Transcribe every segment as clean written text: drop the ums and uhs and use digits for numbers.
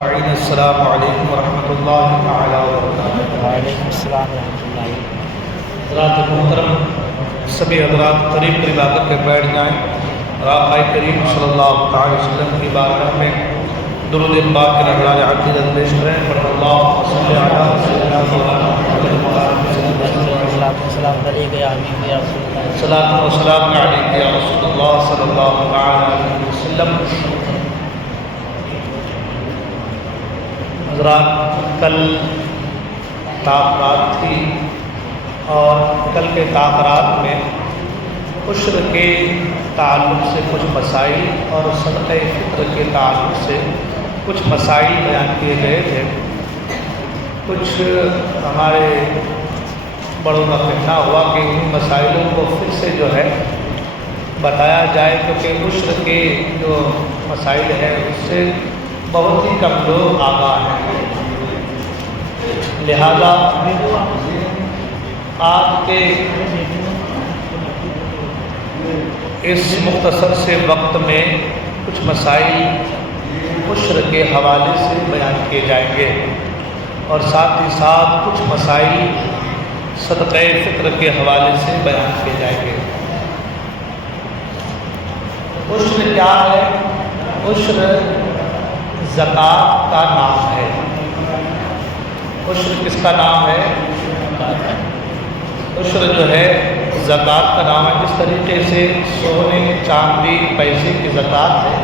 السلام علیکم ورحمۃ اللہ تعالیٰ وبرکاتہ۔ وعلیکم السلام ورحمۃ اللہ۔ حضرات محترم، سبھی حضرات قریب قریب آ کر کے بیٹھ جائیں اور آقا کریم صلی اللہ تعالی وسلم کی بارگاہ میں درود پاک کے نذرانِ عقیدت پیش کریں۔ بڑھ اللہ صلی علی سیدنا مولانا محمد السلام علیکم یا حبیب یا رسول اللہ۔ صلاۃ و سلام علیک یا رسول اللہ صلی اللہ تعالی علیہ وسلم۔ حضرات، کل تاخرات تھی اور کل کے تاخرات میں عشر کے تعلق سے کچھ مسائل اور صدقہ فطر کے تعلق سے کچھ مسائل بیان کیے گئے تھے۔ کچھ ہمارے بڑوں کا کہنا ہوا کہ ان مسائلوں کو پھر سے جو ہے بتایا جائے، کیونکہ عشر کے جو مسائل ہیں اس سے بہت ہی کم لوگ آگاہ ہیں، لہذا آج کے اس مختصر سے وقت میں کچھ مسائل عشر کے حوالے سے بیان کیے جائیں گے اور ساتھ ہی ساتھ کچھ مسائل صدقہ فطر کے حوالے سے بیان کیے جائیں گے۔ عشر کیا ہے؟ عشر زکوٰۃ کا نام ہے۔ عشر کس کا نام ہے؟ عشر جو ہے زکوٰۃ کا نام ہے۔ جس طریقے سے سونے، چاندی، پیسے کی زکوٰۃ ہے،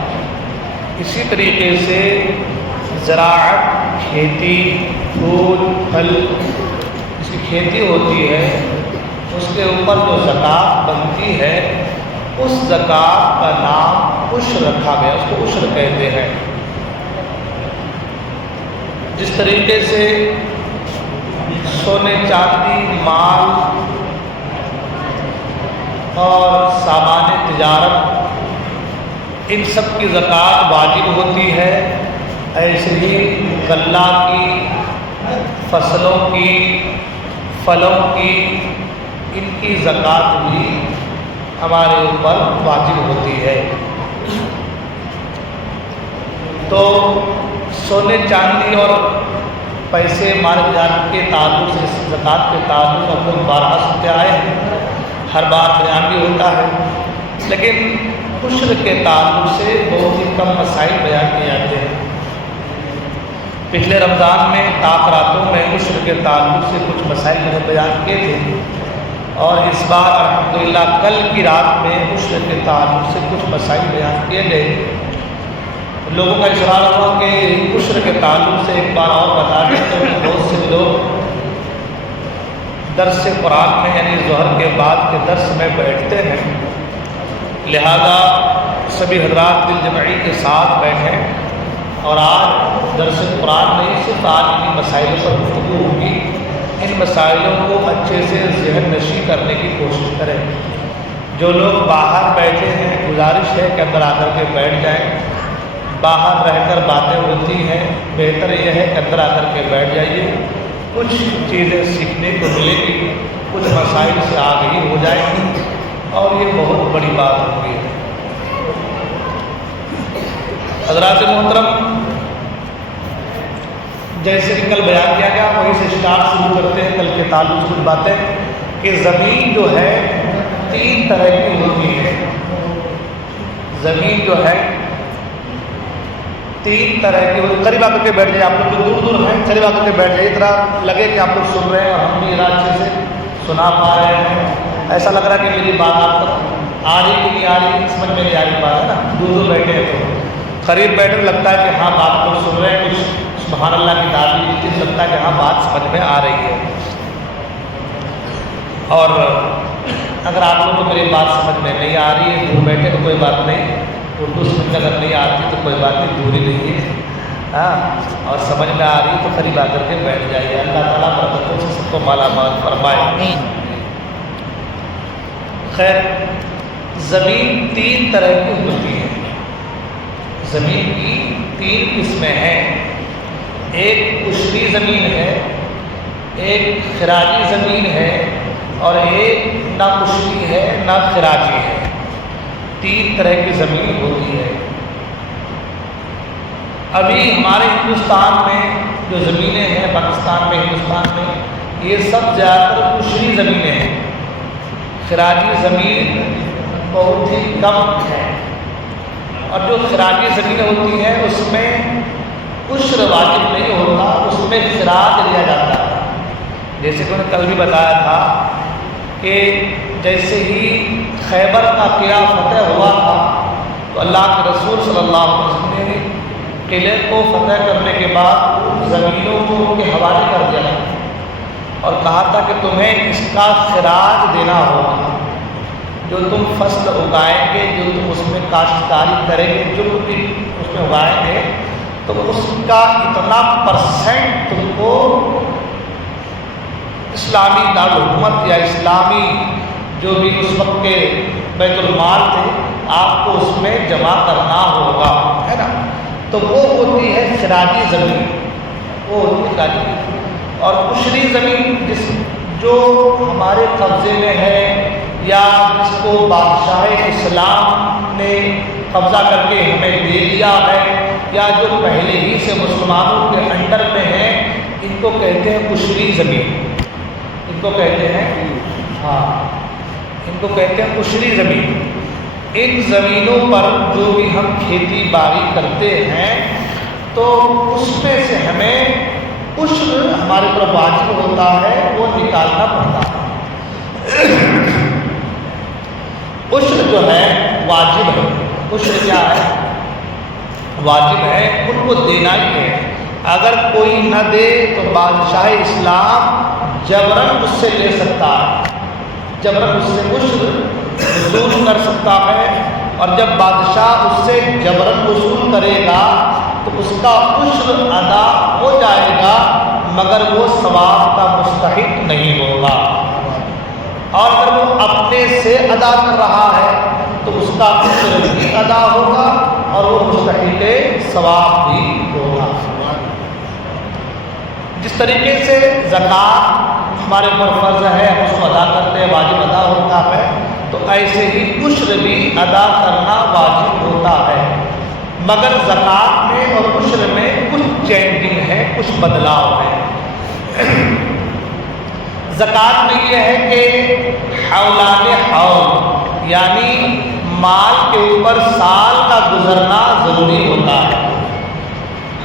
اسی طریقے سے زراعت، کھیتی، پھول پھل، جس کی کھیتی ہوتی ہے اس کے اوپر جو زکوٰۃ بنتی ہے، اس زکوٰۃ کا نام عشر رکھا گیا، اس کو عشر کہتے ہیں۔ جس طریقے سے سونے، چاندی، مال اور سامان تجارت، ان سب کی زکوٰۃ واجب ہوتی ہے، ایسے ہی غلہ کی، فصلوں کی، پھلوں کی، ان کی زکوٰۃ بھی ہمارے اوپر واجب ہوتی ہے۔ تو سونے، چاندی اور پیسے، مال تجارت کے تعلق سے، زکوٰۃ کے تعلق سے ہم بارہا سنتے آئے ہیں، ہر بار بیان بھی ہوتا ہے، لیکن عشر کے تعلق سے بہت ہی کم مسائل بیان کیے جاتے ہیں۔ پچھلے رمضان میں تاخراتوں میں عشر کے تعلق سے کچھ مسائل میں نے بیان کیے تھے، اور اس بار الحمدللہ کل کی رات میں عشر کے تعلق سے کچھ مسائل بیان کیے گئے۔ لوگوں کا اصرار ہوا کہ عشر کے تعلق سے ایک بار اور بتا دیتے ہیں۔ بہت سے لوگ درس قرآن میں یعنی ظہر کے بعد کے درس میں بیٹھتے ہیں، لہذا سبھی حضرات دل جمعی کے ساتھ بیٹھیں اور آج درس قرآن نہیں، صرف آج انہیں مسائلوں پر گفتگو ہوگی۔ ان مسائلوں کو اچھے سے ذہن نشی کرنے کی کوشش کریں۔ جو لوگ باہر بیٹھے ہیں، گزارش ہے کہ اندر آ کر کے بیٹھ جائیں۔ باہر رہ کر باتیں ہوتی ہیں، بہتر یہ ہے کہ اندر آ کر کے بیٹھ جائیے، کچھ چیزیں سیکھنے کو ملے گی، کچھ مسائل سے آگہی ہو جائے گی اور یہ بہت بڑی بات ہوگی۔ حضرات محترم، جیسے کہ کل بیان کیا گیا وہیں سے اسٹارٹ شروع کرتے ہیں۔ کل کے تعلق سے کچھ باتیں کہ زمین جو ہے تین طرح کی ہوتی ہے۔ زمین جو ہے تین طرح کی ہوتی ہے۔ قریب آ کر کے بیٹھ جائیں، آپ لوگ جو دور دور ہیں قریب آ کر کے بیٹھ جائیں، اس طرح لگے کہ آپ لوگ سن رہے ہیں اور ہم بھی ذرا اچھے سے سنا پا رہے ہیں۔ ایسا لگ رہا ہے کہ میری بات آپ تک آ رہی کہ نہیں آ رہی، سمجھ میں نہیں آ رہی بات ہے نا۔ دور دور بیٹھے ہیں تو قریب بیٹھے لگتا ہے کہ ہاں بات کو سن رہے ہیں، کچھ سبحان اللہ کی تعریف، لگتا ہے کہ ہاں بات سمجھ میں آ رہی ہے۔ اور اگر آپ لوگوں کو میری بات سمجھ میں نہیں آ رہی ہے، دور بیٹھے تو کوئی بات نہیں، اردو سمجھ اگر نہیں آتی تو کوئی بات نہیں، دوری نہیں ہے، ہاں، اور سمجھ میں آ رہی ہے تو قریب آ کر کے بیٹھ جائیے۔ اللہ تعالیٰ برکتوں سے سب کو مالا مال فرمائے، آمین۔ خیر، زمین تین طرح کی ہوتی ہے۔ زمین کی تین قسمیں ہیں۔ ایک عشری زمین ہے، ایک خراجی زمین ہے، اور ایک نہ عشری ہے نہ خراجی ہے۔ تین طرح کی زمین ہوتی ہے۔ ابھی ہمارے ہندوستان میں جو زمینیں ہیں، پاکستان میں، ہندوستان میں، یہ سب زیادہ تر عشری زمینیں ہیں، خراجی زمین بہت ہی کم ہے، اور جو خراجی زمینیں ہوتی ہیں اس میں عشر واجب نہیں ہوتا، اس میں خراج لیا جاتا ہے۔ جیسے کہ میں نے کل بھی بتایا تھا کہ جیسے ہی خیبر کا قلعہ فتح ہوا تھا تو اللہ کے رسول صلی اللہ علیہ وسلم نے قلعے کو فتح کرنے کے بعد زمینوں کو ان کے حوالے کر دیا اور کہا تھا کہ تمہیں اس کا خراج دینا ہوگا، جو تم فصل اگائیں گے، جو تم اس میں کاشتکاری کریں گے، جو بھی اس میں اگائیں گے، تو اس کا اتنا پرسنٹ تم کو اسلامی دارالحکومت یا اسلامی جو بھی اس وقت کے بیت المال تھے، آپ کو اس میں جمع کرنا ہوگا، ہے نا۔ تو وہ ہوتی ہے خراجی زمین، وہ ہوتی ہے خراجی زمین۔ اور عشری زمین جو ہمارے قبضے میں ہے یا جس کو بادشاہ اسلام نے قبضہ کر کے ہمیں دے دیا ہے، یا جو پہلے ہی سے مسلمانوں کے انڈر میں ہیں، ان کو کہتے ہیں عشری زمین، ان کو کہتے ہیں ان کو کہتے ہیں عشری زمین۔ ان زمینوں پر جو بھی ہم کھیتی باڑی کرتے ہیں تو اس میں سے ہمیں عشر ہمارے پر واجب ہوتا ہے، وہ نکالنا پڑتا ہے۔ عشر جو ہے واجب ہے، عشر کیا ہے؟ واجب ہے، ان کو دینا ہی ہے۔ اگر کوئی نہ دے تو بادشاہ اسلام جبراً اس سے لے سکتا ہے، جبراً اس سے عشر وصول کر سکتا ہے، اور جب بادشاہ اس سے جبراً وصول کرے گا تو اس کا عشر ادا ہو جائے گا، مگر وہ ثواب کا مستحق نہیں ہوگا۔ اور اگر وہ اپنے سے ادا کر رہا ہے تو اس کا عشر بھی ادا ہوگا اور وہ مستحق ثواب بھی ہوگا۔ جس طریقے سے زکوٰۃ ہمارے اوپر فرض ہے، ہم اس کو ادا کرتے ہیں، واجب ادا ہوتا ہے، تو ایسے ہی عشر بھی ادا کرنا واجب ہوتا ہے، مگر زکوٰۃ میں اور عشر میں کچھ چینجنگ ہے، کچھ بدلاؤ ہے۔ زکوٰۃ میں یہ ہے کہ حولان حول، یعنی مال کے اوپر سال کا گزرنا ضروری ہوتا ہے۔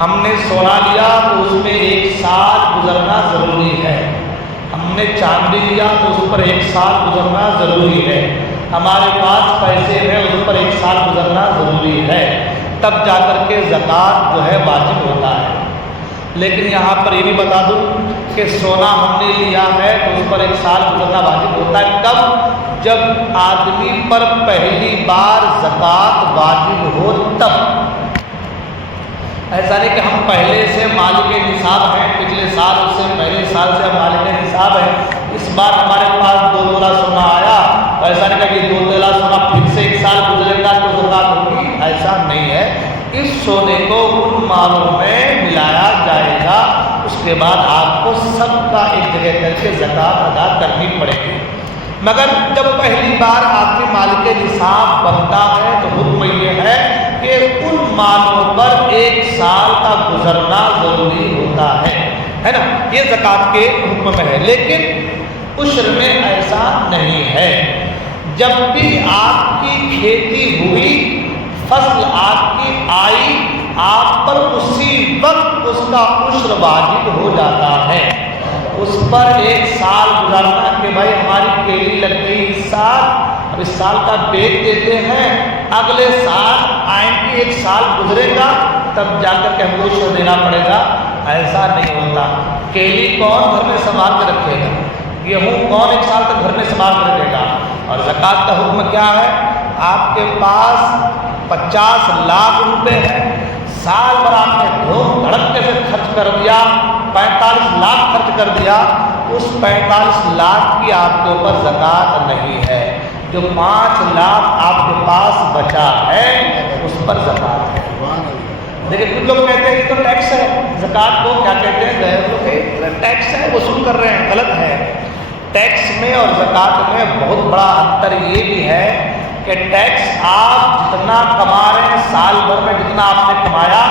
ہم نے سونا لیا تو اس میں 1 سال گزرنا ضروری ہے، ہم نے چاندی لیا تو اس پر 1 سال گزرنا ضروری ہے، ہمارے پاس پیسے ہیں اس پر 1 سال گزرنا ضروری ہے، تب جا کر کے زکوٰۃ جو ہے واجب ہوتا ہے۔ لیکن یہاں پر یہ بھی بتا دوں کہ سونا ہم نے لیا ہے تو اس پر 1 سال گزرنا واجب ہوتا ہے، کب؟ جب آدمی پر پہلی بار زکوٰۃ واجب ہو تب۔ ایسا نہیں کہ ہم پہلے سے مالک نصاب ہیں، پچھلے سال سے پہلے سال سے ہم مالک نصاب ہیں، اس بار ہمارے پاس 2 تولہ سونا آیا تو ایسا نہیں کہ 2 تولہ سونا پھر سے 1 سال گزرے گا تو زکوٰۃ ہوگی، ایسا نہیں ہے۔ اس سونے کو ان مالوں میں ملایا جائے گا، اس کے بعد آپ کو سب کا ایک جگہ کر کے زکوٰۃ ادا کرنی پڑے گی۔ مگر جب پہلی بار آپ کے مالک نصاب بنتا ہے تو حکم یہ ہے کہ ان مالوں پر 1 سال کا گزرنا ضروری ہوتا ہے نا، یہ زکوٰۃ کے حکم میں ہے۔ لیکن عشر میں ایسا نہیں ہے، جب بھی آپ کی کھیتی ہوئی، فصل آپ کی آئی، آپ پر اسی وقت اس کا عشر واجب ہو جاتا ہے۔ اس پر 1 سال گزارنا کہ بھائی ہماری کیلی لگ گئی اس سال، اب اس سال کا بیچ دیتے ہیں، اگلے سال آئیں گے، 1 سال گزرے گا تب جا کر کے ہم کو عشر دینا پڑے گا، ایسا نہیں ہوتا۔ کیلی کون گھر میں سنبھال کے رکھے گا، گیہوں کون 1 سال تک گھر میں سنبھال کے رکھے گا؟ اور زکوٰۃ کا حکم کیا ہے؟ آپ کے پاس 50 لاکھ روپے ہیں، سال بھر آپ نے دھوم دھڑکے سے خرچ کر دیا، 45 لاکھ خرچ کر دیا، اس 45 لاکھ کی آپ کے اوپر زکوٰۃ نہیں ہے، جو 5 لاکھ آپ کے پاس بچا ہے اس پر زکوٰۃ ہے۔ دیکھیں کچھ لوگ کہتے ہیں یہ تو ٹیکس ہے، زکوٰۃ کو کیا کہتے ہیں؟ غیر لوگ ٹیکس ہے، وصول کر رہے ہیں، غلط ہے۔ ٹیکس میں اور زکوٰۃ میں بہت بڑا انتر یہ بھی ہے کہ ٹیکس آپ جتنا کما رہے ہیں، سال بھر میں جتنا آپ نے کمایا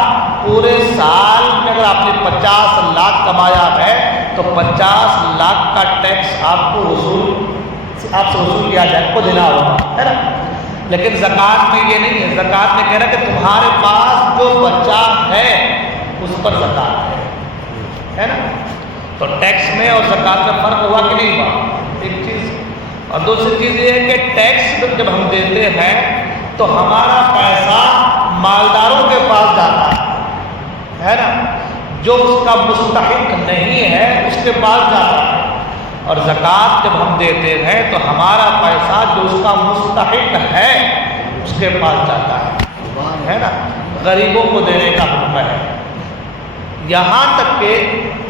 پورے سال میں اگر آپ نے 50 لاکھ کمایا ہے تو 50 لاکھ کا ٹیکس آپ سے وصول کیا جائے، آپ کو دینا ہوگا، ہے نا۔ لیکن زکوٰۃ میں یہ نہیں ہے، زکوٰۃ میں کہہ رہا ہے کہ تمہارے پاس جو بچا ہے اس پر زکوٰۃ ہے نا۔ تو ٹیکس میں اور زکوٰۃ میں فرق ہوا کہ نہیں ہوا، ایک چیز۔ اور دوسری چیز یہ ہے کہ ٹیکس جب ہم دیتے ہیں تو ہمارا پیسہ مالداروں کے پاس جاتا ہے نا، جو اس کا مستحق نہیں ہے اس کے پاس جاتا ہے۔ اور زکوٰۃ جب ہم دیتے ہیں تو ہمارا پیسہ جو اس کا مستحق ہے اس کے پاس جاتا ہے نا، غریبوں کو دینے کا حکم ہے۔ یہاں تک کہ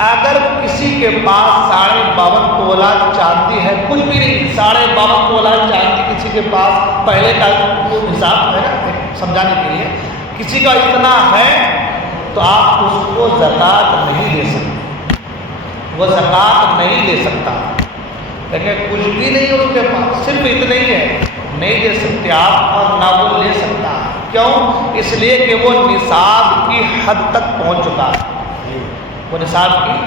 اگر کسی کے پاس 52.5 تولہ چاندی ہے، کچھ بھی نہیں، 52.5 تولہ چاندی کسی کے پاس، پہلے کا حساب ہے نا سمجھانے کے لیے، کسی کا اتنا ہے تو آپ اس کو زکوٰۃ نہیں دے سکتے، وہ زکوٰۃ نہیں دے سکتا۔ لیکن کچھ بھی نہیں اس کے پاس، صرف اتنا ہی ہے، نہیں دے سکتے آپ، اور نہ وہ لے سکتا۔ کیوں؟ اس لیے کہ وہ نصاب کی حد تک پہنچ چکا ہے، وہ نصاب کی۔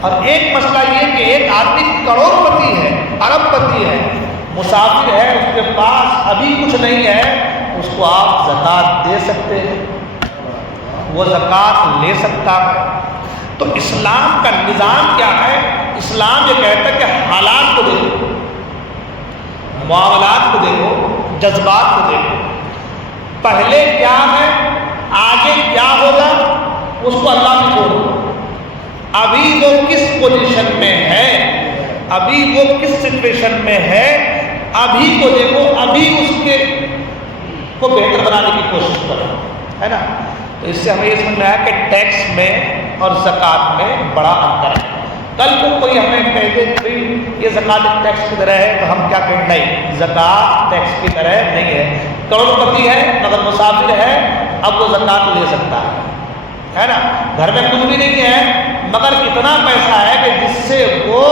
اور ایک مسئلہ یہ کہ ایک آدمی کروڑ پتی ہے، ارب پتی ہے، مسافر ہے، اس کے پاس ابھی کچھ نہیں ہے، اس کو آپ زکوٰۃ دے سکتے ہیں، وہ زکوٰۃ لے سکتا ہے۔ تو اسلام کا نظام کیا ہے؟ اسلام یہ کہتا ہے کہ حالات کو دیکھو، معاملات کو دیکھو، جذبات کو دیکھو، پہلے کیا ہے آگے کیا ہوگا اس کو اللہ میں چھوڑو۔ ابھی وہ کس پوزیشن میں ہے، ابھی وہ کس سچویشن میں ہے، ابھی کو دیکھو، ابھی اس کے کو بہتر بنانے کی کوشش کرو، ہے نا۔ تو اس سے ہمیں یہ سمجھ میں آیا کہ ٹیکس میں اور زکوٰۃ میں بڑا انتر ہے۔ کل کو کوئی ہمیں کہہ دے کہ یہ زکوٰۃ ایک ٹیکس کی طرح ہے تو ہم کیا کہیں؟ نہیں، زکوٰۃ ٹیکس کی طرح نہیں ہے۔ کروڑ پتی ہے مگر مسافر ہے، اب وہ زکوٰۃ لے سکتا ہے نا۔ گھر میں کچھ بھی نہیں ہے مگر اتنا پیسہ ہے کہ جس سے وہ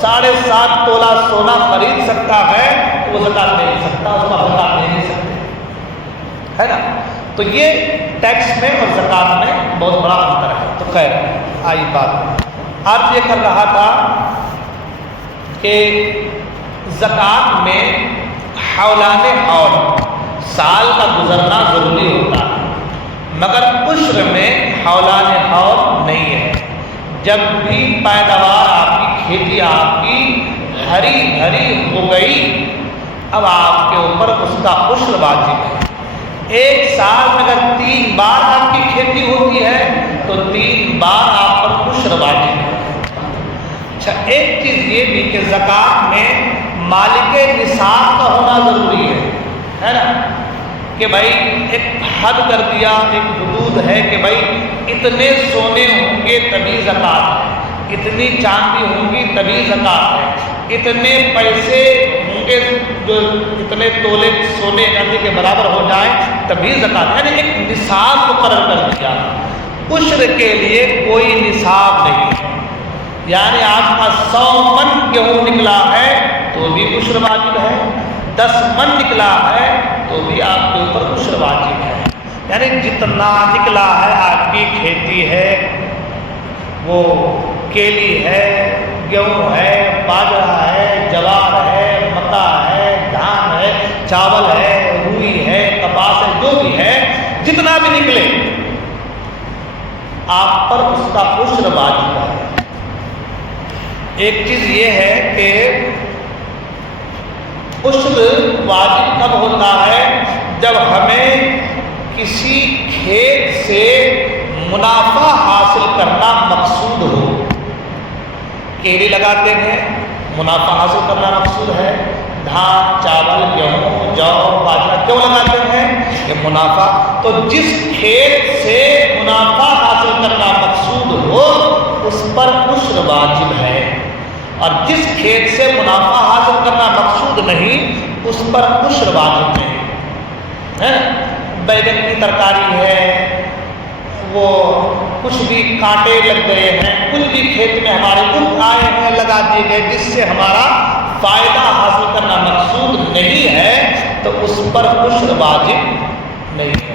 7.5 تولہ سونا خرید سکتا ہے، تو وہ زکوٰۃ لے نہیں سکتا، اس کا زکوٰۃ لے نہیں سکتے، ہے نا۔ تو یہ ٹیکس میں اور زکوٰۃ میں بہت بڑا انتر ہے۔ تو خیر آئی بات، عرض یہ کر رہا تھا کہ زکوٰۃ میں حولان حول، سال کا گزرنا ضروری ہوتا ہے، مگر عشر میں حولان حول نہیں ہے۔ جب بھی پیداوار آپ کی، کھیتی آپ کی ہری بھری ہو گئی، اب آپ کے اوپر اس کا عشر واجب ہے۔ ایک سال میں اگر 3 بار آپ کی کھیتی ہوتی ہے تو 3 بار آپ پر عشر واجب ہے۔ اچھا، ایک چیز یہ بھی کہ زکوٰۃ میں مالک نصاب کا ہونا ضروری ہے نا، کہ بھائی ایک حد کر دیا، ایک حدود ہے کہ بھائی اتنے سونے ہوں گے تبھی زکوٰۃ ہے، اتنی چاندی ہوں گی تبھی زکوٰۃ ہے، اتنے پیسے ہوں گے جو اتنے تولے سونے چاندی کے برابر ہو جائیں تبھی زکوٰۃ، یعنی ایک نصاب مقرر کر دیا۔ عشر کے لیے کوئی نصاب نہیں ہے، یعنی آپ کا 100 من گیہوں نکلا ہے تو بھی عشر واجب ہے، 10 من نکلا ہے تو بھی آپ کے اوپر عشر واجب ہے۔ یعنی جتنا نکلا ہے آپ کی کھیتی ہے، وہ کیلی ہے، گیہوں ہے، باجرہ ہے، جوار ہے، مکا ہے، دھان ہے، چاول ہے، روئی ہے، کپاس ہے، جو بھی ہے، جتنا بھی نکلے آپ پر اس کا عشر واجب ہے۔ ایک چیز یہ ہے کہ عشر واجب کب ہوتا ہے؟ جب ہمیں کسی کھیت سے منافع حاصل کرنا مقصود ہو۔ کیلی لگاتے ہیں، منافع حاصل کرنا مقصود ہے، دھان، چاول، گیہوں، جو، باجرہ کیوں لگاتے ہیں؟ یہ منافع۔ تو جس کھیت سے منافع حاصل کرنا مقصود ہو اس پر عشر واجب ہے، اور جس کھیت سے منافع حاصل کرنا مقصود نہیں اس پر عشر واجب نہیں ہے۔ بیگن کی ترکاری ہے، وہ کچھ بھی کانٹے لگ گئے ہیں، کچھ بھی کھیت میں ہمارے کچھ آئے ہیں، لگا دیے گئے، جس سے ہمارا فائدہ حاصل کرنا مقصود نہیں ہے تو اس پر عشر واجب نہیں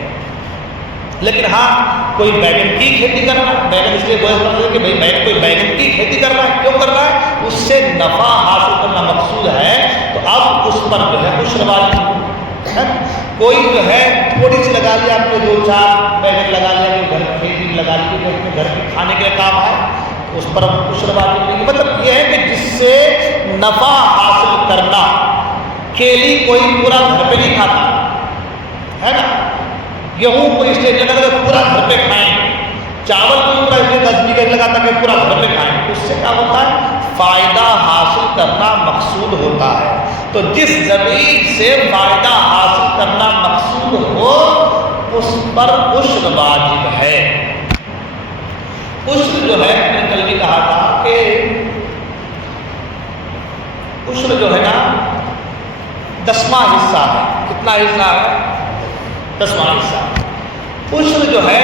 لیکن ہاں کوئی بیگن کی کھیتی کر رہا ہے، بیگن اس لیے بول رہا ہے کہ بھائی کوئی بیگن کی کھیتی کر رہا ہے، کیوں کر رہا ہے؟ اس سے نفع حاصل کرنا مقصود ہے، تو اب اس پر جو ہے کچھ رواج ہے۔ کوئی جو ہے تھوڑی سی لگا لیا آپ نے، 2-4 بیگن لگا لیا، کہ گھر کی کھیتی لگا لی، کہ اپنے گھر کے کھانے کے کام آئے، اس پر کچھ رواج نہیں۔ مطلب یہ ہے کہ جس سے نفع حاصل کرنا، کیلی کوئی پورا گھر پہ نہیں کھاتا ہے نا، گیہوں کوئی اسٹیج لگا کر پورا گھر پہ کھائیں، چاول کوئی پورا اسٹیج 10 بیگھے لگاتا کہ پورا گھر پہ کھائیں، اس سے کیا ہوتا ہے؟ فائدہ حاصل کرنا مقصود ہوتا ہے۔ تو جس زمین سے فائدہ حاصل کرنا مقصود ہو اس پر عشر واجب ہے۔ عشر جو ہے میں نے کل بھی کہا تھا کہ عشر جو ہے نا 10واں حصہ ہے۔ کتنا حصہ ہے؟ 10واں حصہ۔ عشر جو ہے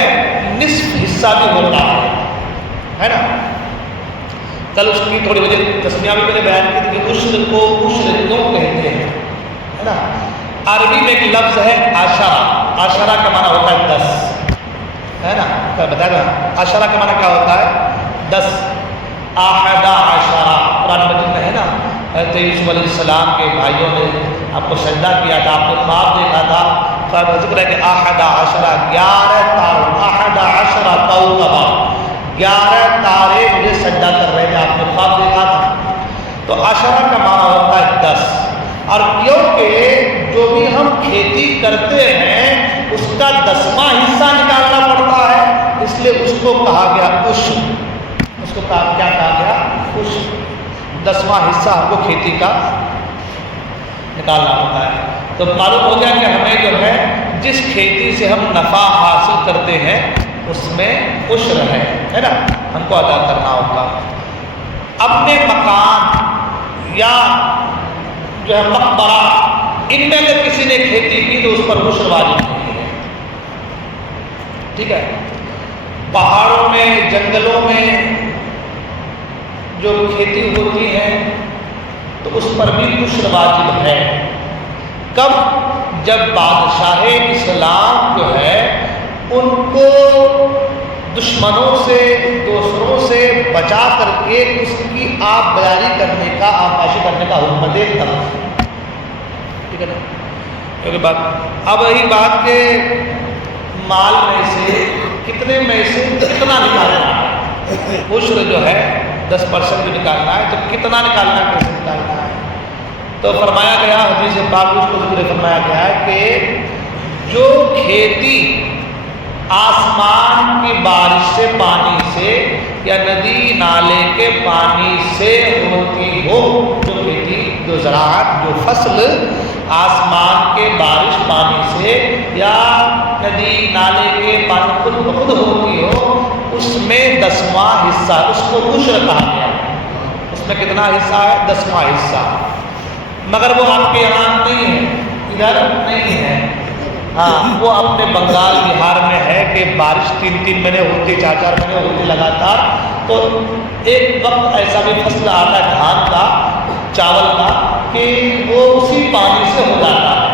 نصف حصہ بھی ہوتا ہے نا۔ کل اس کی تھوڑی وجہ تسمیہ بھی میں نے بیان کی تھی کہ عشر کو عشر کیوں کہتے ہیں، ہے نا۔ عربی میں ایک لفظ ہے عشرہ، عشرہ کا معنی ہوتا ہے 10، ہے نا۔ بتایا نا عشرہ کا معنی کیا ہوتا ہے؟ 10۔ احد عشرہ قرآن مجید میں ہے نا، حضرت یوسف علیہ السلام کے بھائیوں نے آپ کو سجدہ کیا تھا، آپ نے خواب دیکھا تھا، خواب کا ذکر ہے کہ احد عشرہ 11 تارے، احد عشرہ کوكبا 11 تارے مجھے سجدہ کر رہے تھے، آپ نے خواب دیکھا تھا۔ تو عشرہ کا معنی ہوتا ہے 10۔ اور کیونکہ جو بھی ہم کھیتی کرتے ہیں اس کا 10واں حصہ نکالنا پڑتا ہے، اس لیے اس کو کہا گیا عشر۔ اس کو کیا کہا گیا؟ عشر۔ 10واں حصہ ہم کو کھیتی کا نکالنا ہوتا ہے۔ تو معلوم ہو گیا کہ ہمیں جو ہے جس کھیتی سے ہم نفع حاصل کرتے ہیں اس میں عشر ہے نا، ہم کو ادا کرنا ہوگا۔ اپنے مکان یا جو ہے مقبرہ، ان میں اگر کسی نے کھیتی کی تو اس پر عشر واجب نہیں ہے، ٹھیک ہے۔ پہاڑوں میں، جنگلوں میں جو کھیتی ہوتی ہے تو اس پر بھی عشر واجب ہے۔ کب؟ جب بادشاہ اسلام جو ہے ان کو دشمنوں سے، دوسروں سے بچا کر کے اس کی آب بیاری کرنے کا، آبپاشی کرنے کا حکم دے تھا، ٹھیک ہے نا۔ اب رہی بات کہ مال میں سے کتنے میں سے کتنا نکالنا ہے، عشر جو ہے 10% جو نکالنا ہے، تو کتنا نکالنا ہے، کیسے نکالنا ہے؟ تو فرمایا گیا، حدیث پاک اس کو ذکر فرمایا گیا ہے کہ جو کھیتی آسمان کی بارش سے، پانی سے، یا ندی نالے کے پانی سے ہوتی ہو، جو کھیتی، جو زراعت، جو فصل آسمان کے بارش پانی سے یا ندی نالے کے پانی خود بخود ہوتی ہو، اس میں 10واں حصہ، اس کو عشر کہا گیا۔ اس میں کتنا حصہ ہے؟ 10واں حصہ۔ مگر وہ آپ کے یہاں نہیں ہے، ادھر نہیں ہے، ہاں وہ اپنے بنگال بہار میں ہے کہ بارش 3 مہینے ہوتی، 4 مہینے ہوتی لگاتار، تو ایک وقت ایسا بھی فصل آتا ہے دھان کا، چاول کا، کہ وہ اسی پانی سے ہو جاتا ہے۔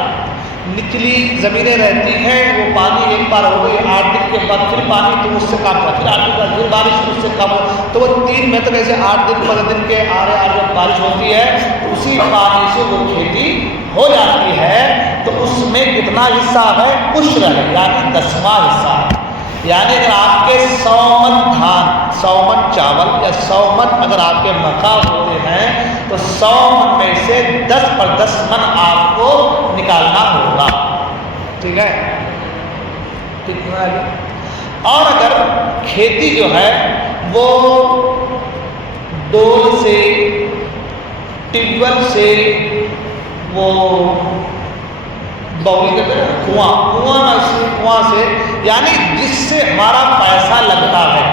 نچلی زمینیں رہتی ہیں، وہ پانی ایک بار ہو گئی، 8 دن کے بعد پھر پانی تو اس سے کم ہوتا ہے، پھر 8 دن بعد پھر بارش اس سے کم ہو، تو وہ 3 مہینے تک ایسے 8 دن 15 دن کے آ رہے جب بارش ہوتی ہے تو اسی پانی سے وہ کھیتی ہو جاتی ہے۔ تو اس میں کتنا حصہ ہے؟ عشر ہے، یعنی 10واں حصہ ہے۔ یعنی اگر آپ کے 100 من دھان، 100 من چاول یا 100 من اگر آپ کے مکا ہوتے ہیں تو 100 من میں سے 10 من آپ کو نکالنا ہوگا، ٹھیک ہے۔ اور اگر کھیتی جو ہے وہ ڈول سے، ٹیوب ویل سے، وہ باؤل کہتے ہیں کنواں سے، یعنی جس سے ہمارا پیسہ لگتا ہے،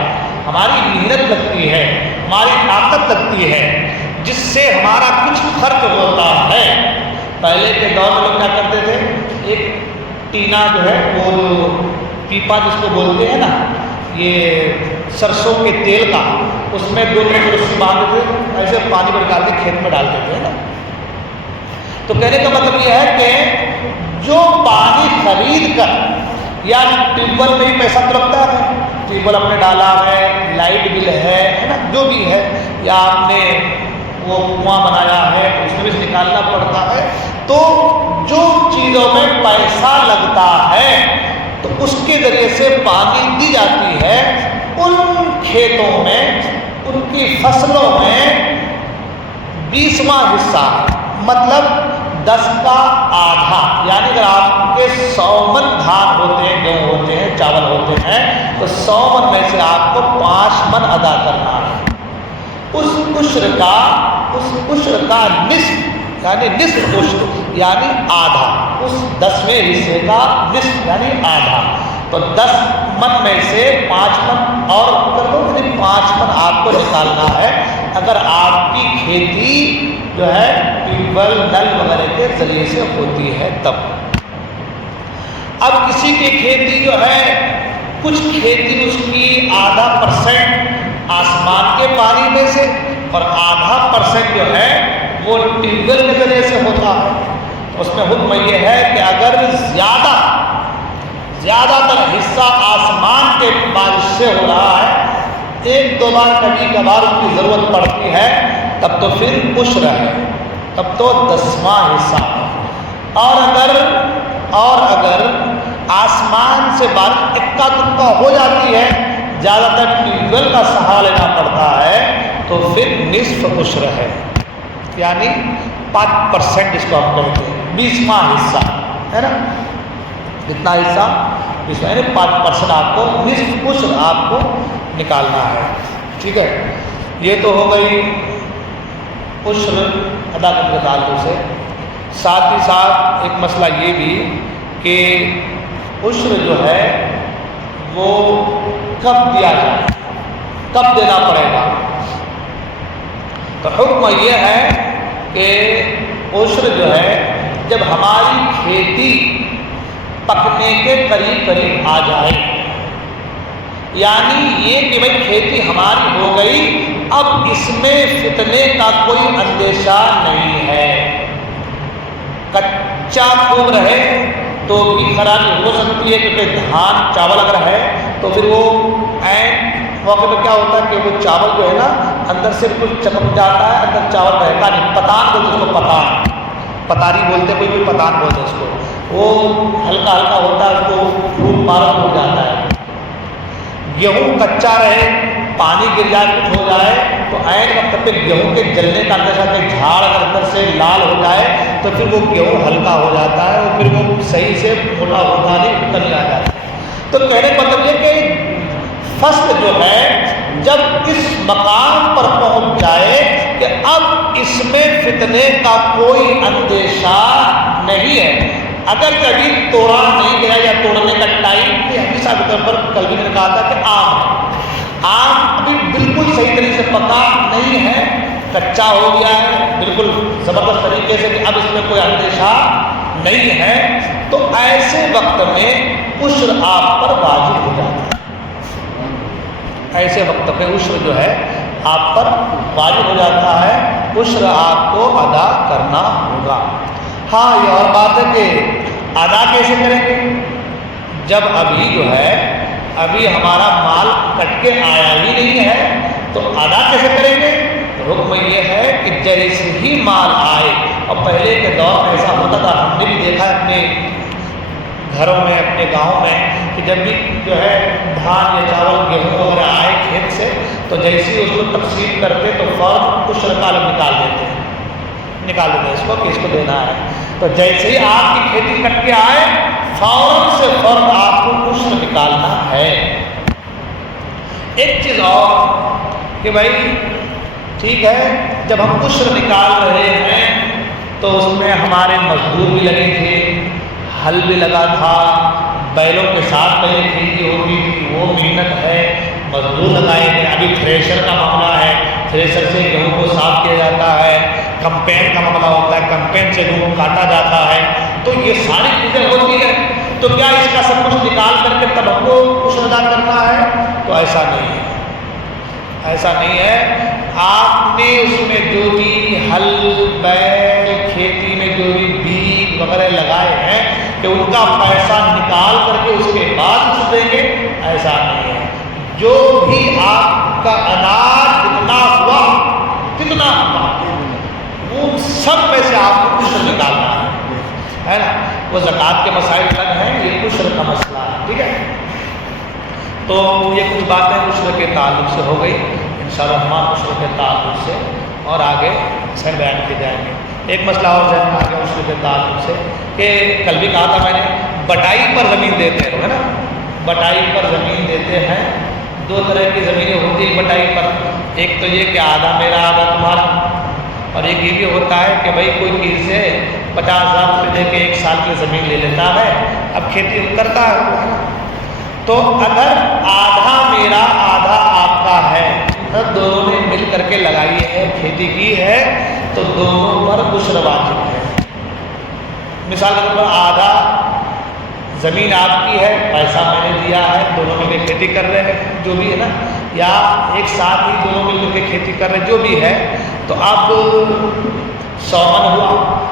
ہماری محنت لگتی ہے، ہماری طاقت لگتی ہے، جس سے ہمارا کچھ خرچ ہوتا ہے۔ پہلے کے دور میں لوگ کیا کرتے تھے، ایک ٹینا جو ہے، وہ جو پیپا جس کو بولتے ہیں نا، یہ سرسوں کے تیل کا، اس میں 2 رسی باندھتے تھے، ایسے پانی میں ڈال کے کھیت میں ڈالتے تھے نا۔ تو کہنے کا مطلب یہ ہے کہ جو پانی خرید کر یا ٹیوب ویل میں ہی پیسہ تو لگتا ہے، ٹیوب ویل آپ نے ڈالا ہے، لائٹ بل ہے نا، جو بھی ہے، یا آپ نے وہ کنواں بنایا ہے اس میں بھی نکالنا پڑتا ہے. تو جو چیزوں میں پیسہ لگتا ہے تو اس کے ذریعے سے پانی دی جاتی ہے، ان کھیتوں میں، ان کی فصلوں میں 20واں حصہ، مطلب 10 کا آدھا، یعنی اگر آپ کے 100 من دھان ہوتے ہیں، گیہوں ہوتے ہیں، چاول ہوتے ہیں، تو 100 من میں سے آپ کو 5 من ادا کرنا ہے. اس عشر کا نصف، یعنی نصف عشر یعنی آدھا، اس 10ویں حصے کا نصف یعنی آدھا. تو 10 من میں سے 5 من اور کر دو، یعنی 5 من آپ کو نکالنا ہے اگر آپ کی کھیتی جو ہے ٹیوب ویل، نل وغیرہ کے ذریعے سے ہوتی ہے تب. اب کسی کی کھیتی جو ہے، کچھ کھیتی اس کی 0.5% آسمان کے پانی میں سے اور 0.5% جو ہے وہ ٹیوب ویل کے ذریعے سے ہوتا ہے. اس میں حکم یہ ہے کہ اگر زیادہ تر حصہ آسمان کے بارش سے ہو رہا ہے، 1-2 بار کبھی کبھار اس کی ضرورت پڑتی ہے، تب تو پھر عشر ہے، تب تو 10واں حصہ ہے. اور اگر آسمان سے بارش اکا دکا ہو جاتی ہے، زیادہ تر ٹیوب ویل کا سہارا لینا پڑتا ہے، تو پھر نصف عشر ہے، یعنی 5% اس کو ہم کہتے ہیں، 20واں حصہ ہے نا. کتنا حصہ؟ 20، یعنی 5% آپ کو، نصف عشر آپ کو نکالنا ہے. ٹھیک ہے، یہ تو ہو گئی عشر ادا کرنے کے تعلق سے. ساتھ ہی ساتھ ایک مسئلہ یہ بھی کہ عشر جو ہے وہ کب دیا جائے، کب دینا پڑے گا. تو حکم یہ ہے کہ عشر جو ہے جب ہماری کھیتی پکنے کے قریب آ جائے، یعنی یہ کہ بھائی کھیتی ہماری ہو گئی، اب اس میں فتنے کا کوئی اندیشہ نہیں ہے. کچا خوب رہے تو بھی خرابی ہو سکتی ہے، کیونکہ دھان چاول اگر ہے تو پھر وہ عین موقع پہ کیا ہوتا ہے کہ وہ چاول جو ہے نا اندر سے بالکل چمک جاتا ہے، اندر چاول رہتا نہیں. پتان بولتے اس کو، پتاری بولتے، کوئی پتان بولتے اس کو. وہ ہلکا ہوتا ہے، اس کو خوب مارک ہو جاتا ہے. گیہوں کچا رہے، پانی گر جائے، کچھ ہو جائے تو عین وقت پہ گیہوں کے جلنے کا اندیشہ کہ جھاڑ اگر اندر سے لال ہو جائے تو پھر وہ گیہوں ہلکا ہو جاتا ہے اور پھر وہ صحیح سے موٹا ہوتا نہیں، نکل آ جاتا ہے. تو کہنے کا مطلب یہ کہ فصل جو ہے جب اس مقام پر پہنچ جائے کہ اب اس میں فتنے کا کوئی اندیشہ نہیں ہے. اگر کبھی توڑا نہیں گیا یا توڑنے کا ٹائم، حدیث کے طور پر کل بھی میں نے کہا تھا کہ آم ابھی بالکل صحیح طریقے سے پکا نہیں ہے، کچا ہو گیا ہے بالکل زبردست طریقے سے کہ اب اس میں کوئی اندیشہ نہیں ہے، تو ایسے وقت میں عشر آپ پر واجب ہو جاتا ہے. ایسے وقت پہ عشر جو ہے آپ پر واجب ہو جاتا ہے، عشر آپ کو ادا کرنا ہوگا. ہاں یہ اور بات ہے کہ ادا کیسے کریں گے؟ جب ابھی جو ہے ابھی ہمارا مال کٹ کے آیا ہی نہیں ہے تو ادا کیسے کریں گے؟ تو حکم یہ ہے کہ جیسے ہی مال آئے، اور پہلے کے دور میں ایسا ہوتا تھا، ہم نے بھی دیکھا اپنے گھروں میں، اپنے گاؤں میں، کہ جب بھی جو ہے دھان یا چاول گیہوں وغیرہ آئے کھیت سے تو جیسے ہی اس کو تقسیم کرتے تو فوراً عشر کا نکال دیتے ہیں اس کو کہ اس کو دینا ہے. تو جیسے ہی آپ کی کھیتی کٹ کے آئے فوراً سے فوراً آپ کو عشر نکالنا ہے. ایک چیز اور کہ بھائی ٹھیک ہے، جب ہم عشر نکال رہے ہیں تو اس میں ہمارے مزدور بھی لگے تھے، ہل بھی لگا تھا، بیلوں کے ساتھ پہلے کھیتی ہوتی تھی، وہ محنت ہے، مزدور لگائے تھے. ابھی تھریشر کا معاملہ ہے، تھریشر سے گیہوں کو صاف کیا جاتا ہے. کمپین کا معاملہ ہوتا ہے، کمپین سے گیہوں کاٹا جاتا ہے. تو یہ ساری چیزیں ہوتی ہیں. تو کیا اس کا سب کچھ نکال کر کے تب ہم کو عشر ادا کرنا ہے؟ تو ایسا نہیں ہے، ایسا نہیں ہے. آپ نے اس میں جو بھی ہل بیل، کھیتی میں جو بھی بیج وغیرہ لگائے ہیں کہ ان کا پیسہ نکال کر کے اس کے بعد اس دیں گے، ایسا نہیں ہے۔ جو بھی آپ کا اناج جتنا ہوا وہ سب میں سے آپ کو عشر نکالنا ہے نا۔ وہ زکوٰۃ کے مسائل الگ ہیں، یہ عشر کا مسئلہ ہے، ٹھیک ہے۔ تو یہ کچھ باتیں عشر کے تعلق سے ہو گئی، انشاءاللہ ہم عشر کے تعلق سے اور آگے مسائل بیان کیے جائیں گے۔ ایک مسئلہ اور ذہن میں آ گیا عشر کے تعلق سے کہ کل بھی کہا تھا میں نے، بٹائی پر زمین دیتے ہیں، ہے نا، بٹائی پر زمین دیتے ہیں۔ دو طرح کی زمینیں ہوتی ہیں بٹائی پر، ایک تو یہ کہ آدھا میرا آدھا تمہارا، اور ایک یہ بھی ہوتا ہے کہ بھائی کوئی چیز سے 50,000 روپے دے کے 1 سال کی زمین لے لیتا ہے، اب کھیتی کرتا ہے۔ تو اگر آدھا میرا آدھا آپ کا ہے، دونوں نے مل کر کے لگائی ہے، کھیتی کی ہے، تو دونوں پر عشر واجب ہے۔ مثال کے طور پر آدھا زمین آپ کی ہے، پیسہ میں نے دیا ہے، دونوں مل کے کھیتی کر رہے ہیں، جو بھی ہے نا، یا ایک ساتھ ہی دونوں مل کر کے کھیتی کر رہے ہیں، جو بھی ہے، تو اب 100 من ہوا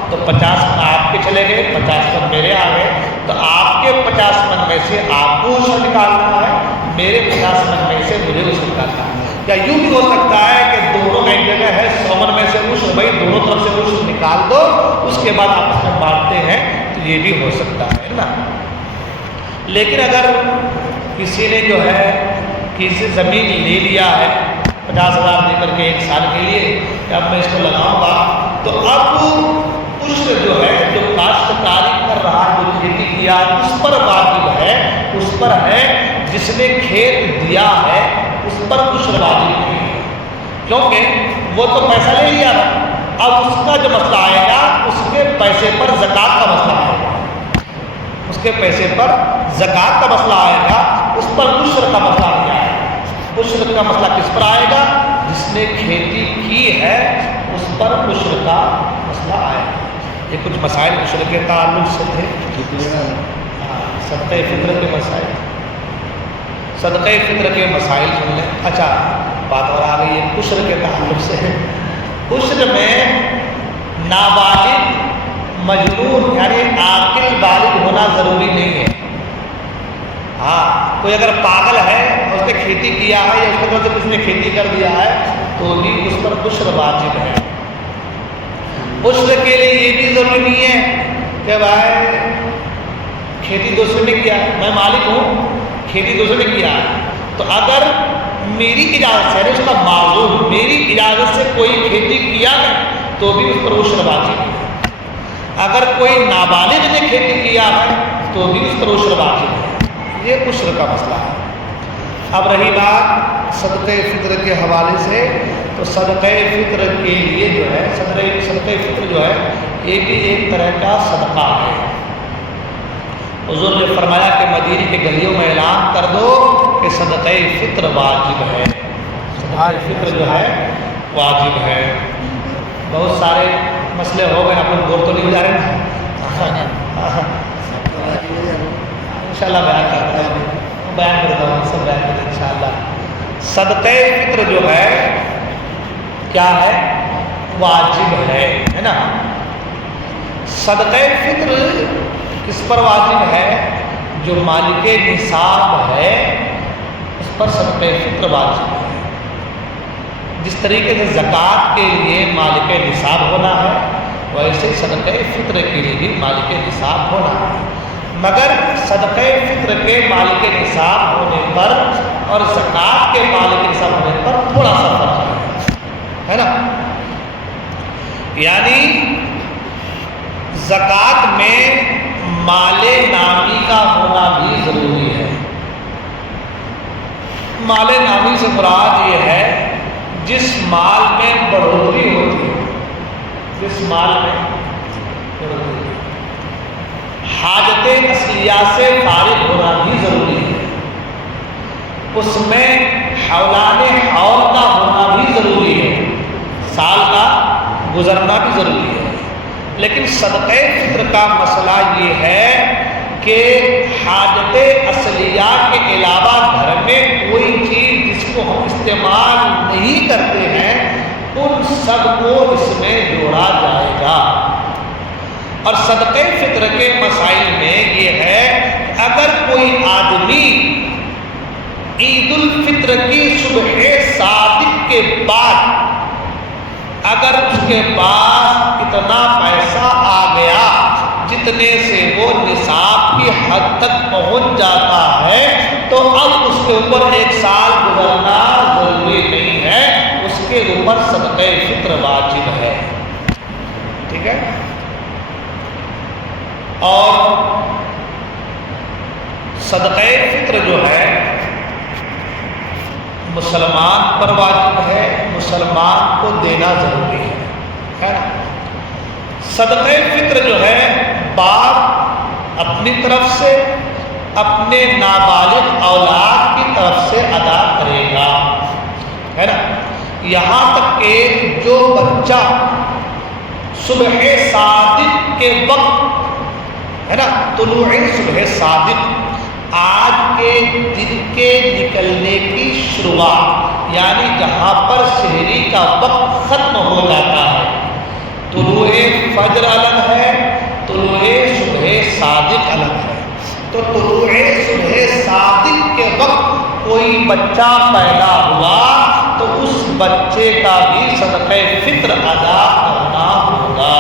تو 50 من آپ کے چلے گئے، 50 من میرے آ گئے، تو آپ کے 50 من میں سے آپ کو عشر نکالنا ہے، میرے 50 من میں سے مجھے عشر نکالنا ہے۔ یا یوں بھی ہو سکتا ہے کہ دونوں میں ایک جگہ ہے، 100 من میں سے عشر، بھائی دونوں طرف سے عشر نکال دو، اس کے بعد آپس میں بانٹتے ہیں، تو یہ بھی ہو سکتا ہے نا۔ لیکن اگر کسی نے جو ہے کسی زمین لے لیا ہے 50,000 دے کر کے 1 سال کے لیے کہ اب میں اس کو لگاؤں گا، تو اب عشر جو ہے، جو کاشتکاری کر رہا ہے، جو کھیتی کیا، اس پر واجب ہے، اس پر ہے، جس نے کھیت دیا ہے اس پر عشر واجب نہیں ہے، کیونکہ وہ تو پیسہ لے لیا نا۔ اب اس کا جو مسئلہ آئے گا، اس کے پیسے پر زکوٰۃ کا مسئلہ آئے گا، اس کے پیسے پر زکوٰۃ کا مسئلہ آئے گا، اس پر عشر کا مسئلہ نہیں آئے گا۔ عشر کا مسئلہ کس پر آئے گا؟ جس نے کھیتی کی ہے اس پر عشر کا مسئلہ آئے گا۔ یہ کچھ مسائل عشر کے تعلق سے تھے۔ صدقہ فطر کے مسائل، صدقہ فطر کے مسائل سن لیں۔ اچھا بات اور آ گئی ہے عشر کے تعلق سے۔ عشر میں نابالغ مجنون یعنی عاقل بالغ ہونا ضروری نہیں ہے۔ ہاں، کوئی اگر پاگل ہے اور اس نے کھیتی کیا ہے یا اس کے طرف سے کسی نے کھیتی کر دیا ہے تو بھی اس پر عشر واجب ہے۔ عشر کے لیے یہ بھی ضروری نہیں ہے کہ بھائی کھیتی دوسرے نے کیا ہے، میں مالک ہوں، کھیتی دوسرے نے کیا ہے، تو اگر میری اجازت سے، اس کا معذور میری اجازت سے کوئی کھیتی کیا ہے تو بھی اس پر عشر واجب ہے۔ اگر کوئی نابالغ نے کھیتی کیا ہے تو بھی اس پر عشر واجب ہے۔ یہ عشر کا مسئلہ ہے۔ اب رہی بات صدقہ فطر کے حوالے سے، تو صدقہ فطر کے لیے جو ہے صدقہ فطر جو ہے یہ بھی ایک طرح کا صدقہ ہے۔ حضور نے فرمایا کہ مدینے کے گلیوں میں اعلان کر دو کہ صدقہ فطر واجب ہے، صدقہ فطر جو ہے واجب ہے۔ بہت سارے مسئلے ہو گئے، آپ لوگ غور تو نہیں ہو جا رہے نا، انشاءاللہ بیان کرتا ہوں، بیان کرتا ہوں، سب بیان کریں انشاءاللہ۔ صدقہ فطر جو ہے کیا ہے؟ واجب ہے نا۔ صدقہ فطر کس پر واجب ہے؟ جو مالک نصاب ہے اس پر صدقہ فطر واجب ہے۔ جس طریقے سے زکوٰۃ کے لیے مالک نصاب ہونا ہے، ویسے صدقہ فطر کے لیے بھی مالک نصاب ہونا ہے، مگر صدقہ فطر کے مالک نصاب ہونے پر اور زکوٰۃ کے مالک نصاب ہونے پر تھوڑا سا فرق ہے نا۔ یعنی زکوٰۃ میں مال نامی کا ہونا بھی ضروری ہے۔ مال نامی سے مراد یہ ہے جس مال میں بڑھوتری ہوتی ہے، جس مال میں بڑھوتری ہوتی ہے، حاجت اصلیہ سے فارغ ہونا بھی ضروری ہے، اس میں حولان حول کا ہونا بھی ضروری ہے، سال کا گزرنا بھی ضروری ہے۔ لیکن صدقہ فطر کا مسئلہ یہ ہے کہ حاجت اصلیہ کے علاوہ گھر میں کوئی چیز جس کو ہم استعمال نہیں کرتے ہیں ان سب کو اس میں جوڑا جائے گا۔ اور صدقہ فطر کے مسائل میں یہ ہے کہ اگر کوئی آدمی عید الفطر کی صبح صادق کے بعد اگر اس کے پاس اتنا پیسہ آ گیا جتنے سے وہ نصاب کی حد تک پہنچ جاتا ہے تو اب اس کے اوپر 1 سال گزرنا ضروری نہیں ہے، اس کے اوپر صدقہ فطر واجب ہے. ٹھیک ہے. اور صدقہ فطر جو ہے مسلمان پر واجب ہے، مسلمان کو دینا ضروری ہے نا. صدقہ فطر جو ہے باپ اپنی طرف سے اپنے نابالغ اولاد کی طرف سے ادا کرے گا، ہے نا. یہاں تک کہ جو بچہ صبح صادق کے وقت، ہے نا، طلوع صبح صادق، آج کے دن کے نکلنے کی شروعات، یعنی جہاں پر سحری کا وقت ختم ہو جاتا ہے، طلوع فجر الگ ہے، طلوع صبح صادق الگ ہے. تو طلوع صبح صادق کے وقت کوئی بچہ پیدا ہوا تو اس بچے کا بھی صدقہ فطر ادا کرنا ہوگا.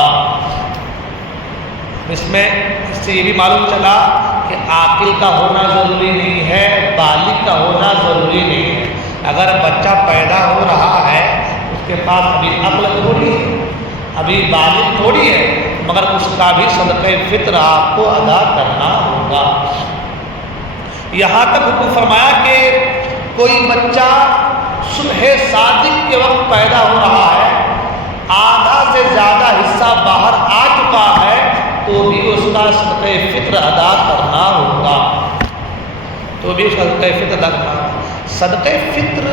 اس سے یہ بھی معلوم چلا کہ عاقل کا ہونا ضروری نہیں ہے، بالغ کا ہونا ضروری نہیں ہے. اگر بچہ پیدا ہو رہا ہے اس کے پاس ابھی عقل تھوڑی ہے، ابھی بالغ تھوڑی ہے، مگر اس کا بھی صدقہ فطر آپ کو ادا کرنا ہوگا. یہاں تک حکم فرمایا کہ کوئی بچہ صبح صادق کے وقت پیدا ہو رہا ہے، آدھا سے زیادہ حصہ باہر آ چکا ہے، تو بھی اس کا صدقہ فطر ادا کرنا ہوگا. تو بھی صدقہ فطر ادا کرنا. صدقہ فطر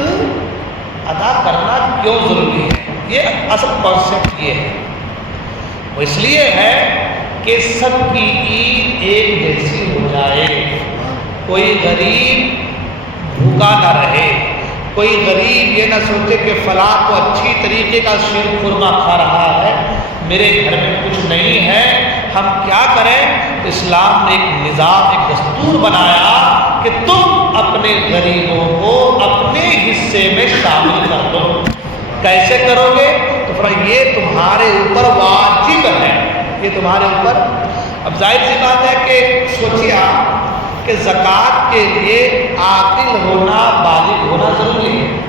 ادا کرنا کیوں ضروری ہے؟ یہ اصل کانسیپٹ یہ ہے، وہ اس لیے ہے کہ سب کی عید ایک جیسی ہو جائے، کوئی غریب بھوکا نہ رہے، کوئی غریب یہ نہ سوچے کہ فلاں تو اچھی طریقے کا شیر خورما کھا رہا ہے، میرے گھر میں کچھ نہیں ہے، ہم کیا کریں؟ اسلام نے ایک نظام، ایک دستور بنایا کہ تم اپنے غریبوں کو اپنے حصے میں شامل کر دو. کیسے کرو گے؟ تو یہ تمہارے اوپر واجب ہے، یہ تمہارے اوپر. اب ظاہر سی بات ہے کہ سوچیے آپ کہ زکوٰۃ کے لیے عاقل ہونا، بالغ ہونا ضروری ہے،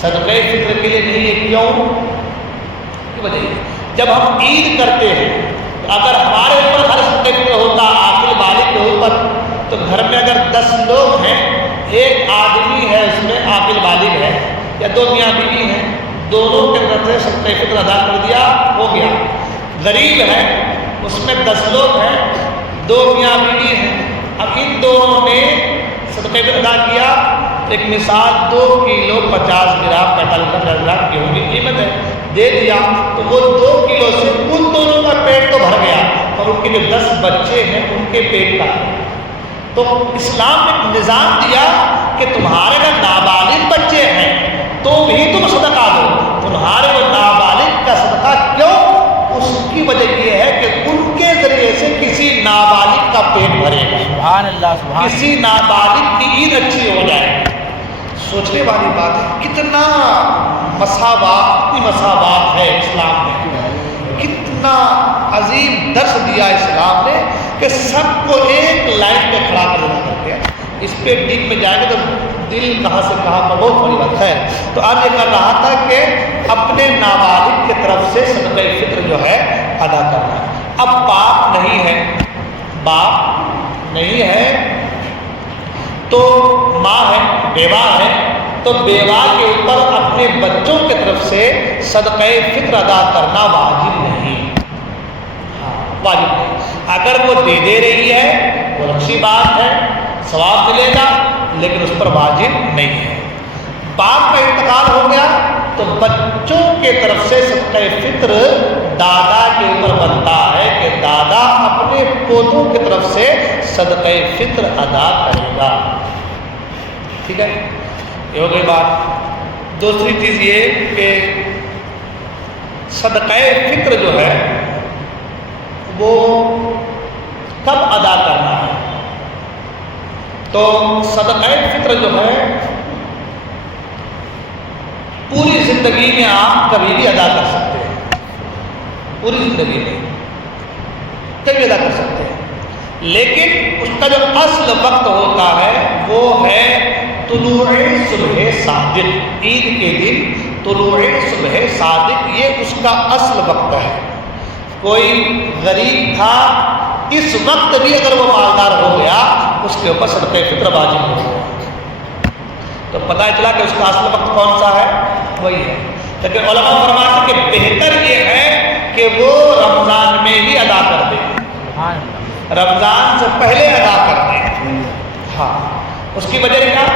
صدقہ فطر کے لیے نہیں ہے. کیوں؟ وجہ جب ہم عید کرتے ہیں اگر ہمارے اوپر ہر صدقہ فطر ہوتا عاقل بالغ کے اوپر، تو گھر میں اگر 10 لوگ ہیں، ایک آدمی ہے اس میں عاقل بالغ ہے، یا 2 میاں بیوی ہیں، دونوں کے طرف سے صدقہ فطر ادا کر دیا، ہو گیا. غریب ہے اس میں 10 لوگ ہیں، 2 میاں بیوی ہیں، اب ان دونوں نے صدقہ فطر ادا کیا. ایک مثال 2 کلو 50 گرام 45 گرام گیہوں کی قیمت ہے، دے دیا، تو وہ 2 کلو سے ان دونوں کا پیٹ تو بھر گیا اور ان کے جو 10 بچے ہیں ان کے پیٹ کا. تو اسلام نے ایک نظام دیا کہ تمہارے اگر نابالغ بچے ہیں تو بھی تم صدقہ دو. تمہارے وہ نابالغ کا صدقہ کیوں؟ اس کی وجہ یہ ہے کہ ان کے ذریعے سے کسی نابالغ کا پیٹ بھرے گا، سبحان اللہ، سبحان اللہ. کسی نابالغ کی عید اچھی ہو جائے. سوچنے والی بات ہے، کتنا مساوات، اتنی مساوات ہے اسلام میں، کتنا عظیم درس دیا اسلام نے کہ سب کو ایک لائن پہ کھڑا کر دینا کرتے ہیں. اس پہ ڈیپ میں جائیں گے تو دل کہاں سے کہاں پر بہت بڑی بات ہے. تو آج یہ کر رہا تھا کہ اپنے نابالغ کی طرف سے صدقہ فطر جو ہے ادا کرنا ہے. اب باپ نہیں ہے، باپ نہیں ہے تو ماں ہے، بیوہ ہے، تو بیوہ کے اوپر اپنے بچوں کی طرف سے صدقہ فطر ادا کرنا واجب نہیں. واجب نہیں. اگر وہ دے رہی ہے وہ اچھی بات ہے، ثواب ملے گا، لیکن اس پر واجب نہیں ہے. باپ کا انتقال ہو گیا تو بچوں کے طرف سے صدقہ فطر دادا کے اوپر بنتا ہے کہ دادا اپنے پودوں کی طرف سے صدقہ فطر ادا کرے گا. ٹھیک ہے، یہ ہو گئی بات. دوسری چیز یہ کہ صدقہ فطر جو ہے وہ کب ادا کرنا ہے؟ تو صدقہ فطر جو ہے پوری زندگی میں آپ کبھی بھی ادا کر سکتے ہیں، پوری زندگی میں کبھی ادا کر سکتے ہیں، لیکن اس کا جو اصل وقت ہوتا ہے وہ ہے طلوع صبح صادق، عید کے دن طلوع صبح صادق، یہ اس کا اصل وقت ہے۔ کوئی غریب تھا، اس وقت بھی اگر وہ مالدار ہو گیا اس کے اوپر صدقہ فطر واجب ہو گیا، تو پتہ چلا کہ اس کا اصل وقت کون سا ہے، وہی ہے۔ لیکن علماء فرماتے کہ بہتر یہ ہے کہ وہ رمضان میں ہی ادا کر دے، رمضان سے پہلے ادا کر دیں۔ ہاں، اس کی وجہ کیا؟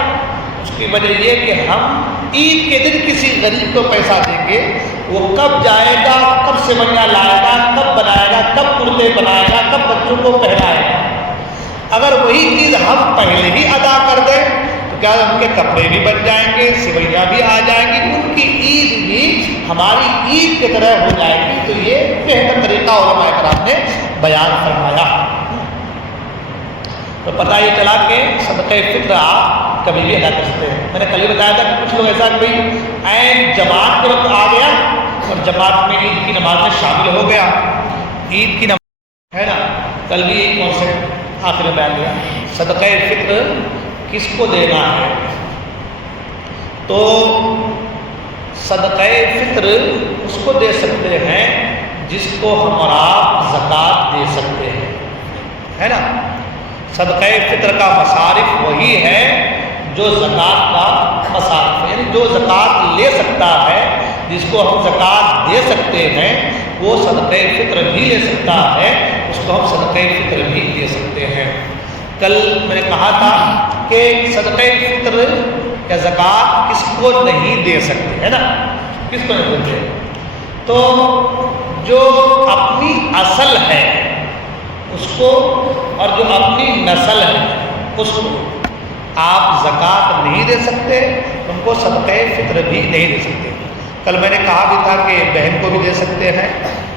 اس کی وجہ یہ کہ ہم عید کے دن کسی غریب کو پیسہ دیں گے، وہ کب جائے گا، کب سویاں لائے گا، کب بنائے گا، کب کرتے بنائے گا، کب بچوں کو پہنائے گا۔ اگر وہی چیز ہم پہلے ہی ادا کر دیں تو کیا ان کے کپڑے بھی بن جائیں گے، سویاں بھی آ جائیں گی، ان کی عید بھی ہماری عید کی طرح ہو جائے گی۔ تو یہ بہتر طریقہ علماء کرام نے بیان فرمایا۔ تو پتہ یہ چلا کہ صدقہ فطر آپ کبھی بھی ادا کر سکتے ہیں۔ میں نے کل ہی بتایا تھا کہ کچھ لوگ ایسا کہ عین جماعت کے وقت آ گیا اور جماعت میں عید کی نماز میں شامل ہو گیا، عید کی نماز ہے نا، کل بھی ایک کانسیپٹ آخر میں بیان کیا، صدقہ فطر کس کو دینا ہے؟ تو صدقہ فطر اس کو دے سکتے ہیں جس کو ہم اور آپ زکوٰۃ دے سکتے ہیں، ہے نا۔ صدقہ فطر کا مصارف وہی ہے جو زکوٰۃ کا مصارف ہے، یعنی جو زکوٰۃ لے سکتا ہے، جس کو ہم زکوٰۃ دے سکتے ہیں وہ صدقہ فطر بھی لے سکتا ہے، اس کو ہم صدقہ فطر بھی دے سکتے ہیں۔ کل میں نے کہا تھا کہ صدقہ فطر یا زکوٰۃ کس کو نہیں دے سکتے، ہے نا، کس کو نہیں دیتے؟ تو جو اپنی اصل ہے اس کو اور جو اپنی نسل ہے اس کو آپ زکوٰۃ نہیں دے سکتے، ان کو صدقہ فطر بھی نہیں دے سکتے۔ کل میں نے کہا بھی تھا کہ بہن کو بھی دے سکتے ہیں،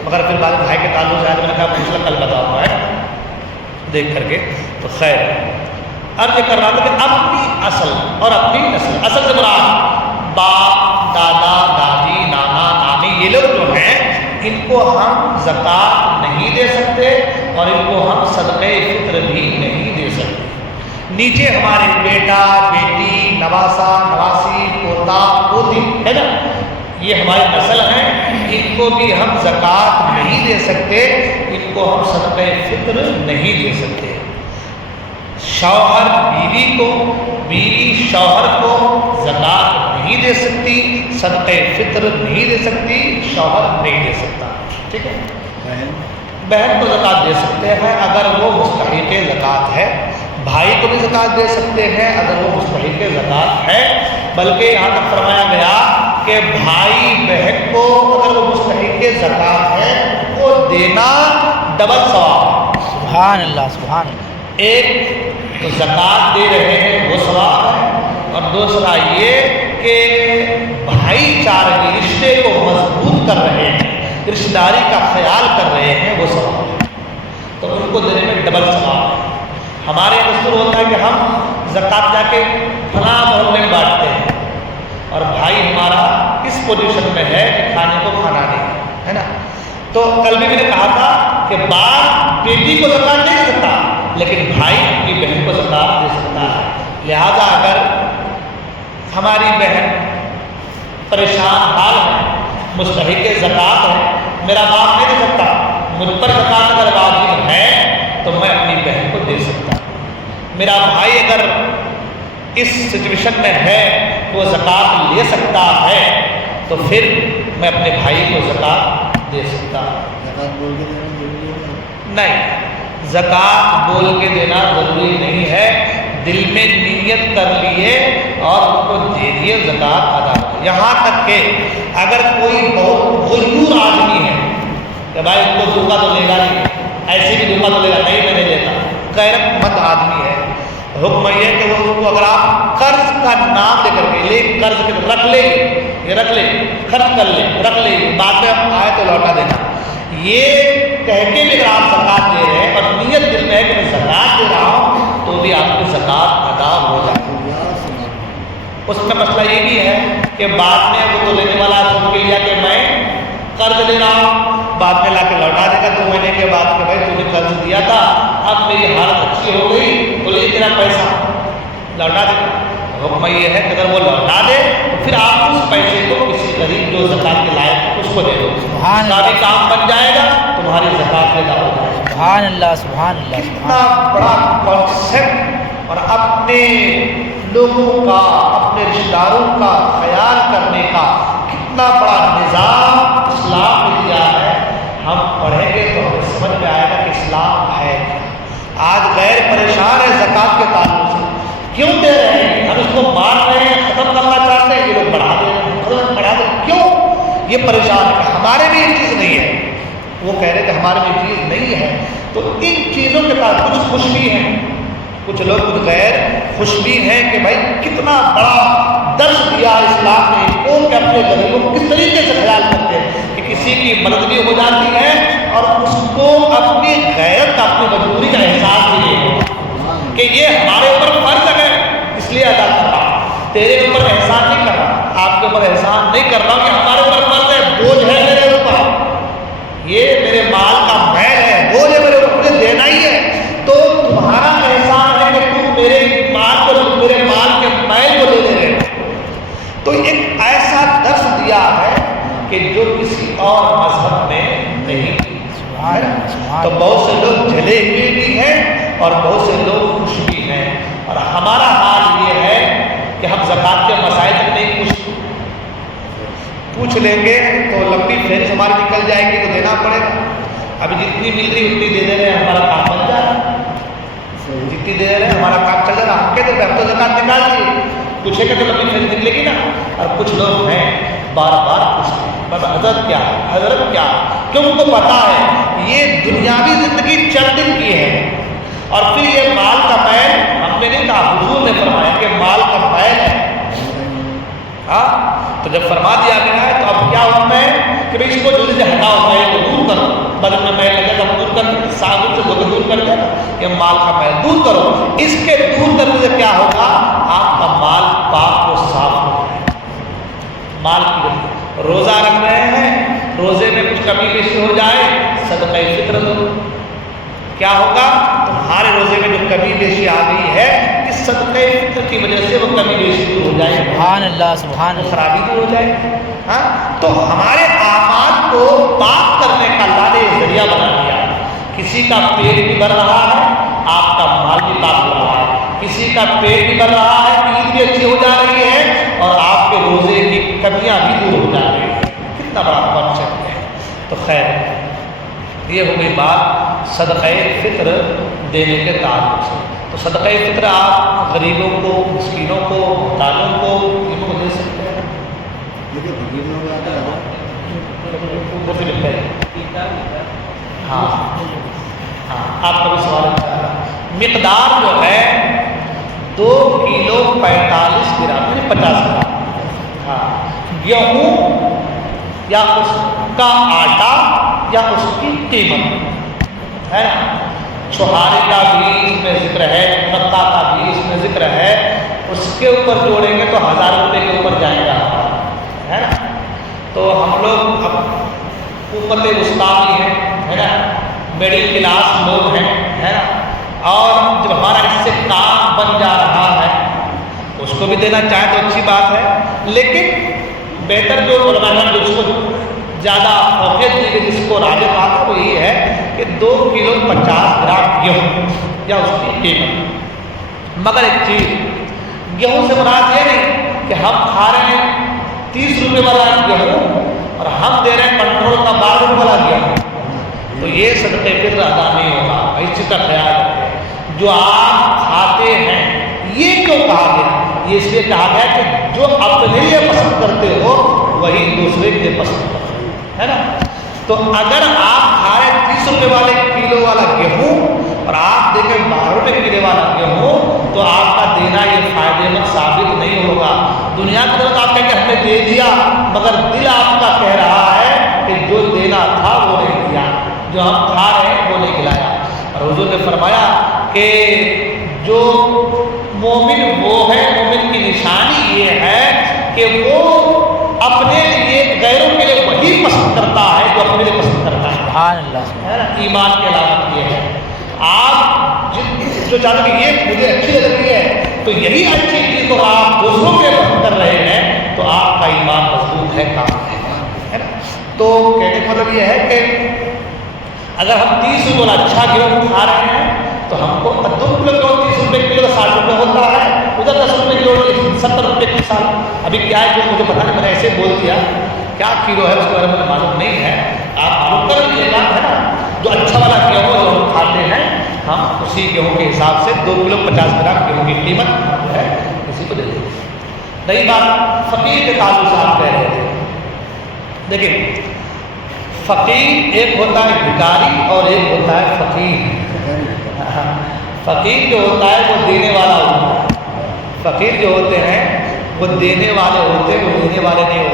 مگر پھر بعد بھائی کے تعلق سے میں نے کہا مسئلہ کل بتاؤں گا ہے دیکھ کر کے۔ تو خیر عرض کر رہا تھا کہ اپنی اصل اور اپنی نسل، اصل سے مراد باپ، دادا، دادی، نانا، نانی، یہ لوگ جو ہیں ان کو ہم زکوٰۃ نہیں دے سکتے اور ان کو ہم صدقہ فطر بھی نہیں دے سکتے۔ نیچے ہمارے بیٹا، بیٹی، نواسا، نواسی، پوتا، پوتی، ہے نا، یہ ہماری نسل ہیں، ان کو بھی ہم زکوٰۃ نہیں دے سکتے، ان کو ہم صدقہ فطر نہیں دے سکتے۔ شوہر بیوی کو، بیوی شوہر کو زکوٰۃ نہیں دے سکتی، صدقہ فطر نہیں دے سکتی، شوہر نہیں دے سکتا، ٹھیک ہے۔ بہن کو زکوٰۃ دے سکتے ہیں اگر وہ مستحق زکوٰۃ ہے، بھائی کو بھی زکوٰۃ دے سکتے ہیں اگر وہ مستحق زکوٰۃ ہے، بلکہ یہاں تک فرمایا گیا کہ بھائی بہن کو اگر وہ مستحق زکوٰۃ ہے وہ دینا ڈبل ثواب ہے۔ سبحان اللہ، سبحان اللہ۔ ایک تو زکوٰۃ دے رہے ہیں وہ ثواب ہے، اور دوسرا یہ کہ بھائی چارگی رشتے کو مضبوط کر رہے ہیں، رشتہ داری کا خیال کر رہے ہیں، وہ ثواب ہے، تو ان کو دینے میں ڈبل ثواب ہے۔ ہمارے یہاں دستور ہوتا ہے کہ ہم زکوٰۃ جا کے فلاں محلے میں بانٹتے ہیں اور بھائی ہمارا اس پوزیشن میں ہے کہ کھانے کو کھانا نہیں ہے نا۔ تو کل بھی میں نے کہا تھا کہ باپ بیٹی کو زکوٰۃ نہیں دے سکتا لیکن بھائی اپنی بہن کو زکوٰۃ دے سکتا ہے۔ لہذا اگر ہماری بہن پریشان حال ہے، مستحق زکوٰۃ ہے، میرا باپ نہیں دے سکتا، مجھ پر زکوٰۃ اگر واجب ہے تو میں اپنی بہن کو دے سکتا ہوں۔ میرا بھائی اگر اس سچویشن میں ہے وہ زکوٰۃ لے سکتا ہے تو پھر میں اپنے بھائی کو زکوٰۃ دے سکتا ہوں۔ نہیں، زکوٰۃ بول کے دینا ضروری نہیں ہے، دل میں نیت کر لیے اور ان کو دے دیے، زکوٰۃ ادا کرے۔ یہاں تک کہ اگر کوئی بہت غیور آدمی ہے کہ بھائی ان کو دھوکہ تو لے گا نہیں، ایسے بھی دھوکہ تو لے گا نہیں، میں نہیں لیتا، غیرت مند آدمی ہے، حکم یہ ہے کہ وہ ان کو اگر آپ قرض کا نام لے کر کے لے، قرض کے رکھ لے، یہ رکھ لے، خرچ کر لے، رکھ لے، بعد میں آئے تو لوٹا دینا، یہ کہہ کے بھی اگر آپ زکوٰۃ دے رہے ہیں اور نیت دل میں ہے کہ میں زکوٰۃ دے رہا ہوں تو بھی آپ کی زکوٰۃ ادا ہو جائے گی۔ اس میں مسئلہ یہ بھی ہے کہ بعد میں وہ تو لینے والا سن کے لیا کہ میں قرض لے رہا ہوں، بعد میں لا کے لوٹا دے گا 2 مہینے کے بعد کہ بھائی تم نے قرض دیا تھا، اب میری حالت اچھی ہو گئی تو یہ تیرا پیسہ لوٹا دے گا۔ حکم یہ ہے کہ اگر وہ لوٹا دے تو پھر آپ اس پیسے کو کسی غریب جو زکوٰۃ کے لائق ہے اس کو دے دو، اس کا بھی کام بن جائے گا، تمہاری زکوٰۃ ادا ہو جائے گی۔ سبحان اللہ سبحان اللہ کتنا بڑا کانسیپٹ اور اپنے لوگوں کا، اپنے رشتہ داروں کا خیال کرنے کا کتنا بڑا نظام اسلام نے دیا ہے۔ ہم پڑھیں گے تو ہمیں سمجھ میں آئے گا کہ اسلام ہے کیا۔ آج غیر پریشان ہے زکوٰۃ کے تعلق سے، کیوں دے رہے ہیں؟ ہم اس کو مار رہے ہیں، ختم کرنا چاہتے ہیں، یہ لوگ بڑھا دے رہے ہیں، بڑھا دے، کیوں؟ یہ پریشان ہے کہ ہمارے بھی یہ چیز نہیں ہے، وہ کہہ رہے کہ ہمارے بھی چیز نہیں ہے۔ تو ان چیزوں کے بعد کچھ خوش بھی ہیں، کچھ لوگ کچھ غیر خوش بھی ہیں کہ بھائی کتنا بڑا درس دیا اسلام نے ان کو کہ اپنے غریبوں کو کس طریقے سے خیال کرتے ہیں کہ کسی کی مدد بھی ہو جاتی ہے اور اس کو اپنی غیرت کا، اپنی مجبوری کا احساس بھی ہے کہ یہ ہمارے اوپر فرض ہے اس لیے ادا کر رہا ہوں، تیرے اوپر احسان نہیں کر رہا، آپ کے اوپر احسان نہیں کر رہا ہوں کہ ہمارے اوپر فرض ہے، بوجھ ہے میرے اوپر، یہ میرے مال کا میل ہے، بوجھ ہے میرے اوپر، مجھے دینا ہی ہے، تو تمہارا احسان ہے کہ تم میرے مال کو، میرے مال کے میل کو لے لے رہے ہو۔ تو ایک ایسا درس دیا ہے کہ جو کسی اور مذہب میں نہیں ہے۔ تو بہت سے لوگ جلے ہوئے بھی ہیں اور بہت سے لوگ خوش بھی ہیں، اور ہمارا حال یہ ہے کہ ہم زکوٰۃ کے مسائل میں نہیں خوش، پوچھ لیں گے تو لمبی فہرست ہماری نکل جائے گی تو دینا پڑے گا۔ ابھی جتنی مل رہی اتنی دے دے رہے ہیں، ہمارا کام بن جا رہا ہے، جتنی دے رہے ہیں ہمارا کام چل رہا ہے، ہم کہتے ہیں اب تو زکوٰۃ نکال دیے، کچھ ہے کہ تو لمبی فہرست نکلے گی نا۔ اور کچھ لوگ ہیں بار بار پوچھتے ہیں بس حضرت کیا ہے، حضرت کیا ہے، کیوں ان کو پتہ ہے یہ دنیاوی زندگی چند دن کی ہے، اور پھر یہ مال کا میل، ہم نے نہیں کہا، حضور نے فرمایا کہ مال کا میل ہے، ہاں تو جب فرما دیا گیا ہے تو اب کیا حکم ہے کہ بھائی اس کو جلدی سے ہٹاؤ، میل کو دور کرو، بدن میں میل لگے تو دور کر، صابن سے دھو کے دور کر دے نا، یہ مال کا میل دور کرو، اس کے دور کرنے سے کیا ہوگا، آپ کا مال پاک و صاف ہو جائے گا۔ مال کی وجہ روزہ رکھ رہے ہیں، روزے میں کچھ کمی بیشی ہو جائے، صدقہ فطر دو، کیا ہوگا، تمہارے روزے میں جو کمی بیشی آ گئی ہے اس صدقہ فطر کی وجہ سے وہ کمی بیشی دور ہو جائے، سبحان اللہ سبحان اللہ، خرابی دور ہو جائے۔ ہاں تو ہمارے اعمال کو پاک کرنے کا اللہ نے ذریعہ بنا دیا، کسی کا پیٹ بھی بھر رہا ہے، آپ کا مال بھی پاک ہو رہا ہے، کسی کا پیٹ بھی بھر رہا ہے، نیند بھی اچھی ہو جا رہی ہے، اور آپ کے روزے کی کمیاں بھی دور ہو جا رہی ہیں، کتنا بڑا کانسیپٹ ہے۔ تو خیر یہ ہو گئی بات صدقہ فطر دینے کے تعلق سے۔ تو صدقہ فطر آپ غریبوں کو، مسکینوں کو، محتاجوں کو، ان کو دے سکتے ہیں۔ ہاں ہاں آپ کا بھی سوال ہے۔ مقدار جو ہے 2 کلو 45 گرام یعنی 50 گرام، ہاں گیہوں یا اس کا آٹا یا اس کی قیمت ہے نا، چھہارے کا بھی اس میں ذکر ہے، مکہ کا بھی اس میں ذکر ہے، اس کے اوپر جوڑیں گے تو 1000 روپے کے اوپر جائے گا، ہے نا۔ تو ہم لوگ اب حکومت وسطی ہے نا، مڈل کلاس لوگ ہیں، ہے نا، اور جب ہمارا اس سے کام بن جا رہا ہے اس کو بھی دینا چاہیں تو اچھی بات ہے، لیکن بہتر جو علماء نے جو اس کو زیادہ فوقیت دی گئی، جس کو راجہ کہا تھا وہ یہ ہے کہ 2 کلو 50 گرام گیہوں یا اس کی قیمت۔ مگر ایک چیز، گیہوں سے مراد یہ نہیں کہ ہم کھا رہے ہیں 30 روپے والا گیہوں اور ہم دے رہے ہیں کنٹرول کا 12 روپے والا گیہوں، تو یہ صدقہ فطر ادا نہیں ہوگا، اس چیز کا خیال رکھیں۔ جو آپ کھاتے ہیں یہ کیوں کہا گیا، یہ اس لیے کہا گیا کہ جو اپنے لیے پسند کرتے ہو وہی دوسرے کے لیے پسند کرتے ہے نا۔ تو اگر آپ کھا رہے 30 روپے والے کلو والا گیہوں اور آپ دیکھیں 12 روپے کلو والا گیہوں، تو آپ کا دینا یہ فائدے مند ثابت نہیں ہوگا۔ دنیا کی طرف آپ کہیں کہ ہم نے دے دیا، مگر دل آپ کا کہہ رہا ہے کہ جو دینا تھا وہ نہیں دیا۔ ہم کھا رہے ہیں وہ نہیں کھلایا۔ اور حضور نے فرمایا کہ جو مومن وہ ہے، مومن کی نشانی یہ ہے کہ وہ اپنے لیے غیروں کے لیے وہی پسند کرتا ہے جو اپنے لیے پسند کرتا ہے۔ سبحان اللہ، ہے نا، ایمان کی علامت یہ ہے۔ آپ جو چاہتے کہ یہ مجھے اچھی لگ رہی ہے تو یہی اچھی چیز کو آپ دوسروں کے پسند کر رہے ہیں تو آپ کا ایمان مضبوط ہے، کام ہے نا۔ تو کہنے کا مطلب یہ ہے کہ اگر ہم 30 روپے اچھا گیہوں کھا رہے ہیں تو ہم کو 2 کلو گیہوں 30 روپے کلو 60 روپے ہوتا ہے، ادھر 10 روپے کلو 70 روپے کی سال۔ ابھی کیا ہے جو مجھے پتا نہیں، میں نے ایسے بول دیا، کیا کلو ہے اس کے بارے میں معلوم نہیں ہے، آپ معلوم کر لیجیے گا، ہے نا۔ جو اچھا والا گیہوں جو ہم کھاتے ہیں ہم اسی گیہوں کے حساب سے 2 کلو 50 گرام گیہوں کی قیمت جو ہے اسی کو دے دیں۔ نئی بات فقیر کے تعلق سے آپ کہہ رہے تھے، دیکھیں فقیر ایک ہوتا ہے بھکاری اور ایک ہوتا ہے فقیر۔ فقیر جو ہوتا ہے وہ دینے والا ہوتا ہے، فقیر جو ہوتے ہیں وہ دینے والے ہوتے ہیں، وہ دینے والے نہیں ہوتے۔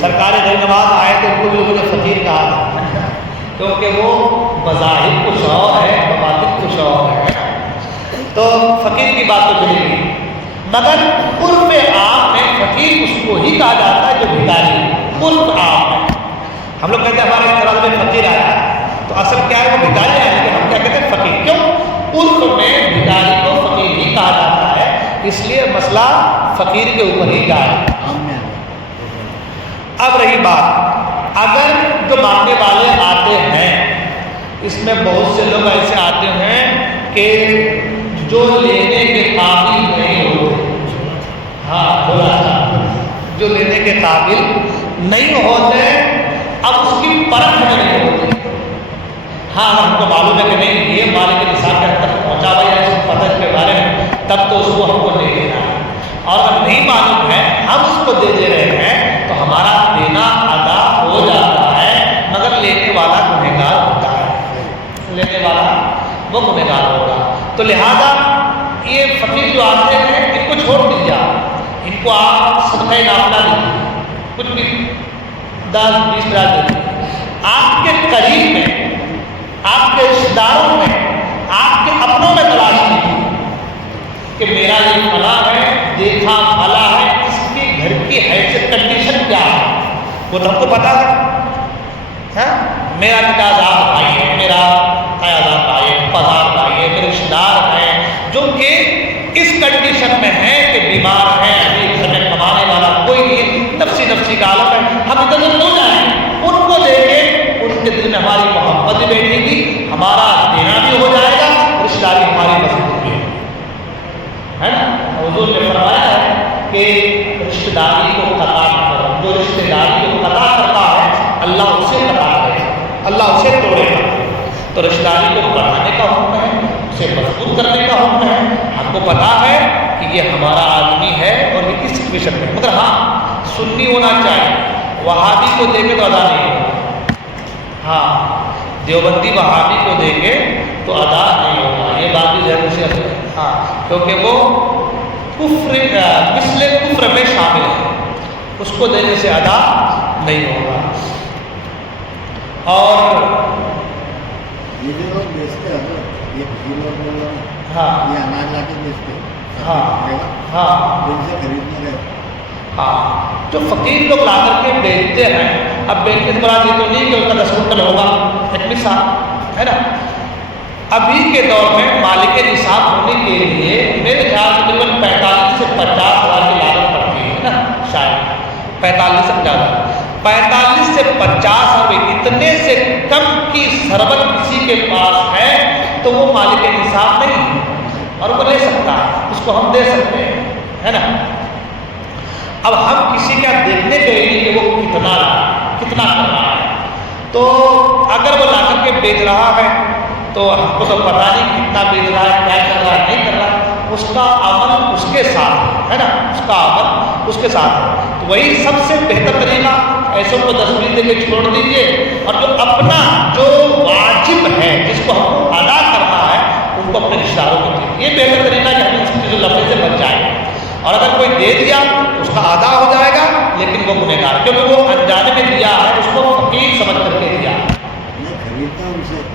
سرکار غیر نواز آئے تو ان کو بھی مجھے فقیر کہا تھا، کیونکہ وہ بظاہر کچھ اور ہے، بباطن کچھ اور ہے۔ تو فقیر کی بات تو چلے گی، مگر عرف عام میں فقیر اس کو ہی کہا جاتا ہے جو بھکاری ہے۔ عرف عام میں ہم لوگ کہتے ہیں ہمارے اعتراض میں فقیر آیا تو اصل کیا ہے، وہ بھکاری آیا، لیکن ہم کیا کہتے ہیں فقیر۔ کیوں؟ عرف میں بھکاری کو فقیر ہی کہا جاتا ہے، اس لیے مسئلہ فقیر کے اوپر ہی جائے۔ اب رہی بات، اگر جو مانگنے والے آتے ہیں اس میں بہت سے لوگ ایسے آتے ہیں کہ جو لینے کے قابل نہیں ہوتے، ہاں تھوڑا سا جو لینے کے قابل نہیں ہوتے، اب اس کی پرکھ میں نہیں ہوتی۔ ہاں اگر ہم کو معلوم ہے کہ نہیں یہ مالک نصاب کے حد تک پہنچا ہوا ہے، اس کو پتہ کے بارے میں، تب تو اس کو ہم کو دے دینا ہے۔ اور اگر نہیں معلوم ہے ہم اس کو دے دے رہے ہیں تو ہمارا دینا ادا ہو جاتا ہے، مگر لینے والا گنہگار ہوتا ہے، لینے والا وہ گنہگار ہوگا۔ تو لہذا یہ فقیر جو آتے ہیں ان کو چھوڑ دیجیے، ان کو آپ صدقہ نافلہ دیجیے، کچھ بھی 10 20 دے دیجیے۔ آپ کے قریب میں، آپ کے رشتہ داروں میں، آپ کے اپنوں میں تلاش کیجیے کہ میرا یہ فلاں ہے، دیکھا بھلا ہے، اس کے گھر کی حیثیت کنڈیشن کیا ہے، وہ تو ہم کو پتا ہے۔ میرا تقاضات بھائی ہے، میرا قیادات بھائی ہے، پذار بھائی ہے، میرے رشتہ دار ہیں جو کہ اس کنڈیشن میں ہیں کہ بیمار ہیں، ابھی گھر میں کمانے والا کوئی نہیں، نفسی کا عالم ہے، ہم ادھر ہو جائیں، ان کو دے کے ان کے دل میں ہماری محبت بھی بیٹھے گی، ہمارا دینا بھی ہو جائے گا، رشتہ داری ہماری مضبوط بھی ہے نا۔ حضور نے فرمایا ہے کہ رشتہ داری کو قطع نہ کرو، جو رشتہ داری کو قطع کرتا ہے اللہ اسے قطع کرے گا، اللہ اسے توڑے گا۔ تو رشتہ داری کو بڑھانے کا حکم ہے، اسے مضبوط کرنے کا حکم ہے۔ ہم کو پتا ہے کہ یہ ہمارا آدمی ہے اور یہ اس سچویشن میں، مگر ہاں سنی ہونا چاہیے، وہابی کو دے کے تو ادا نہیں ہوگا، ہاں دیوبندی وہابی کو دے کے تو ادا نہیں ہوگا، یہ بات بھی ذہن سے رکھیں۔ ہاں کیونکہ وہ کفر مثل کفر میں شامل ہے، اس کو دینے سے ادا نہیں ہوگا۔ اور یہ جو لوگ بیچتے ہیں یہ لوگ ہاں یہ اناج لا کے بیچتے ہیں، ہاں ہاں ان سے خریدنے گئے، ہاں جو فقیر لوگ لا کر کے بیچتے ہیں، اب بیچنے کے بعد یہ تو نہیں کہ ان کا 10 کنٹل ہوگا، ایک مثال ہے نا۔ ابھی کے دور میں مالک نصاب ہونے کے لیے میرے خیال سے تقریباً 45 سے 50 ہزار کی لاگت پڑتی ہے نا، شاید 45 سے 50 اور اتنے سے کم کی ثروت کسی کے پاس ہے تو وہ مالک نصاب نہیں ہے اور وہ لے سکتا ہے، اس کو ہم دے سکتے ہیں، ہے نا۔ اب ہم کسی کا دیکھنے گئے نہیں کہ وہ کتنا کر رہا ہے، تو اگر وہ لا کر کے بیچ رہا ہے تو ہم کو تو پتہ نہیں کتنا بیچ رہا ہے، کیا کر رہا ہے، نہیں کر رہا ہے، اس کا عمل اس کے ساتھ ہے نا، اس کا عمل اس کے ساتھ ہے۔ تو وہی سب سے بہتر طریقہ، ایسوں کو 10 20 دے کے چھوڑ دیجیے، اور جو اپنا جو واجب ہے جس کو ہم کو ادا کرنا ہے ان کو اپنے رشتہ داروں کو دیجیے، یہ بہتر طریقہ ہے کہ ہم اس چیز لفظ سے بچ جائیں۔ اور اگر کوئی دے دیا اس کا ادا ہو جائے گا، لیکن وہ گنہگار، کیونکہ وہ انجانے میں دیا ہے، اس کو فقیر سمجھ کر کے دیا۔ میں خریدتا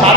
7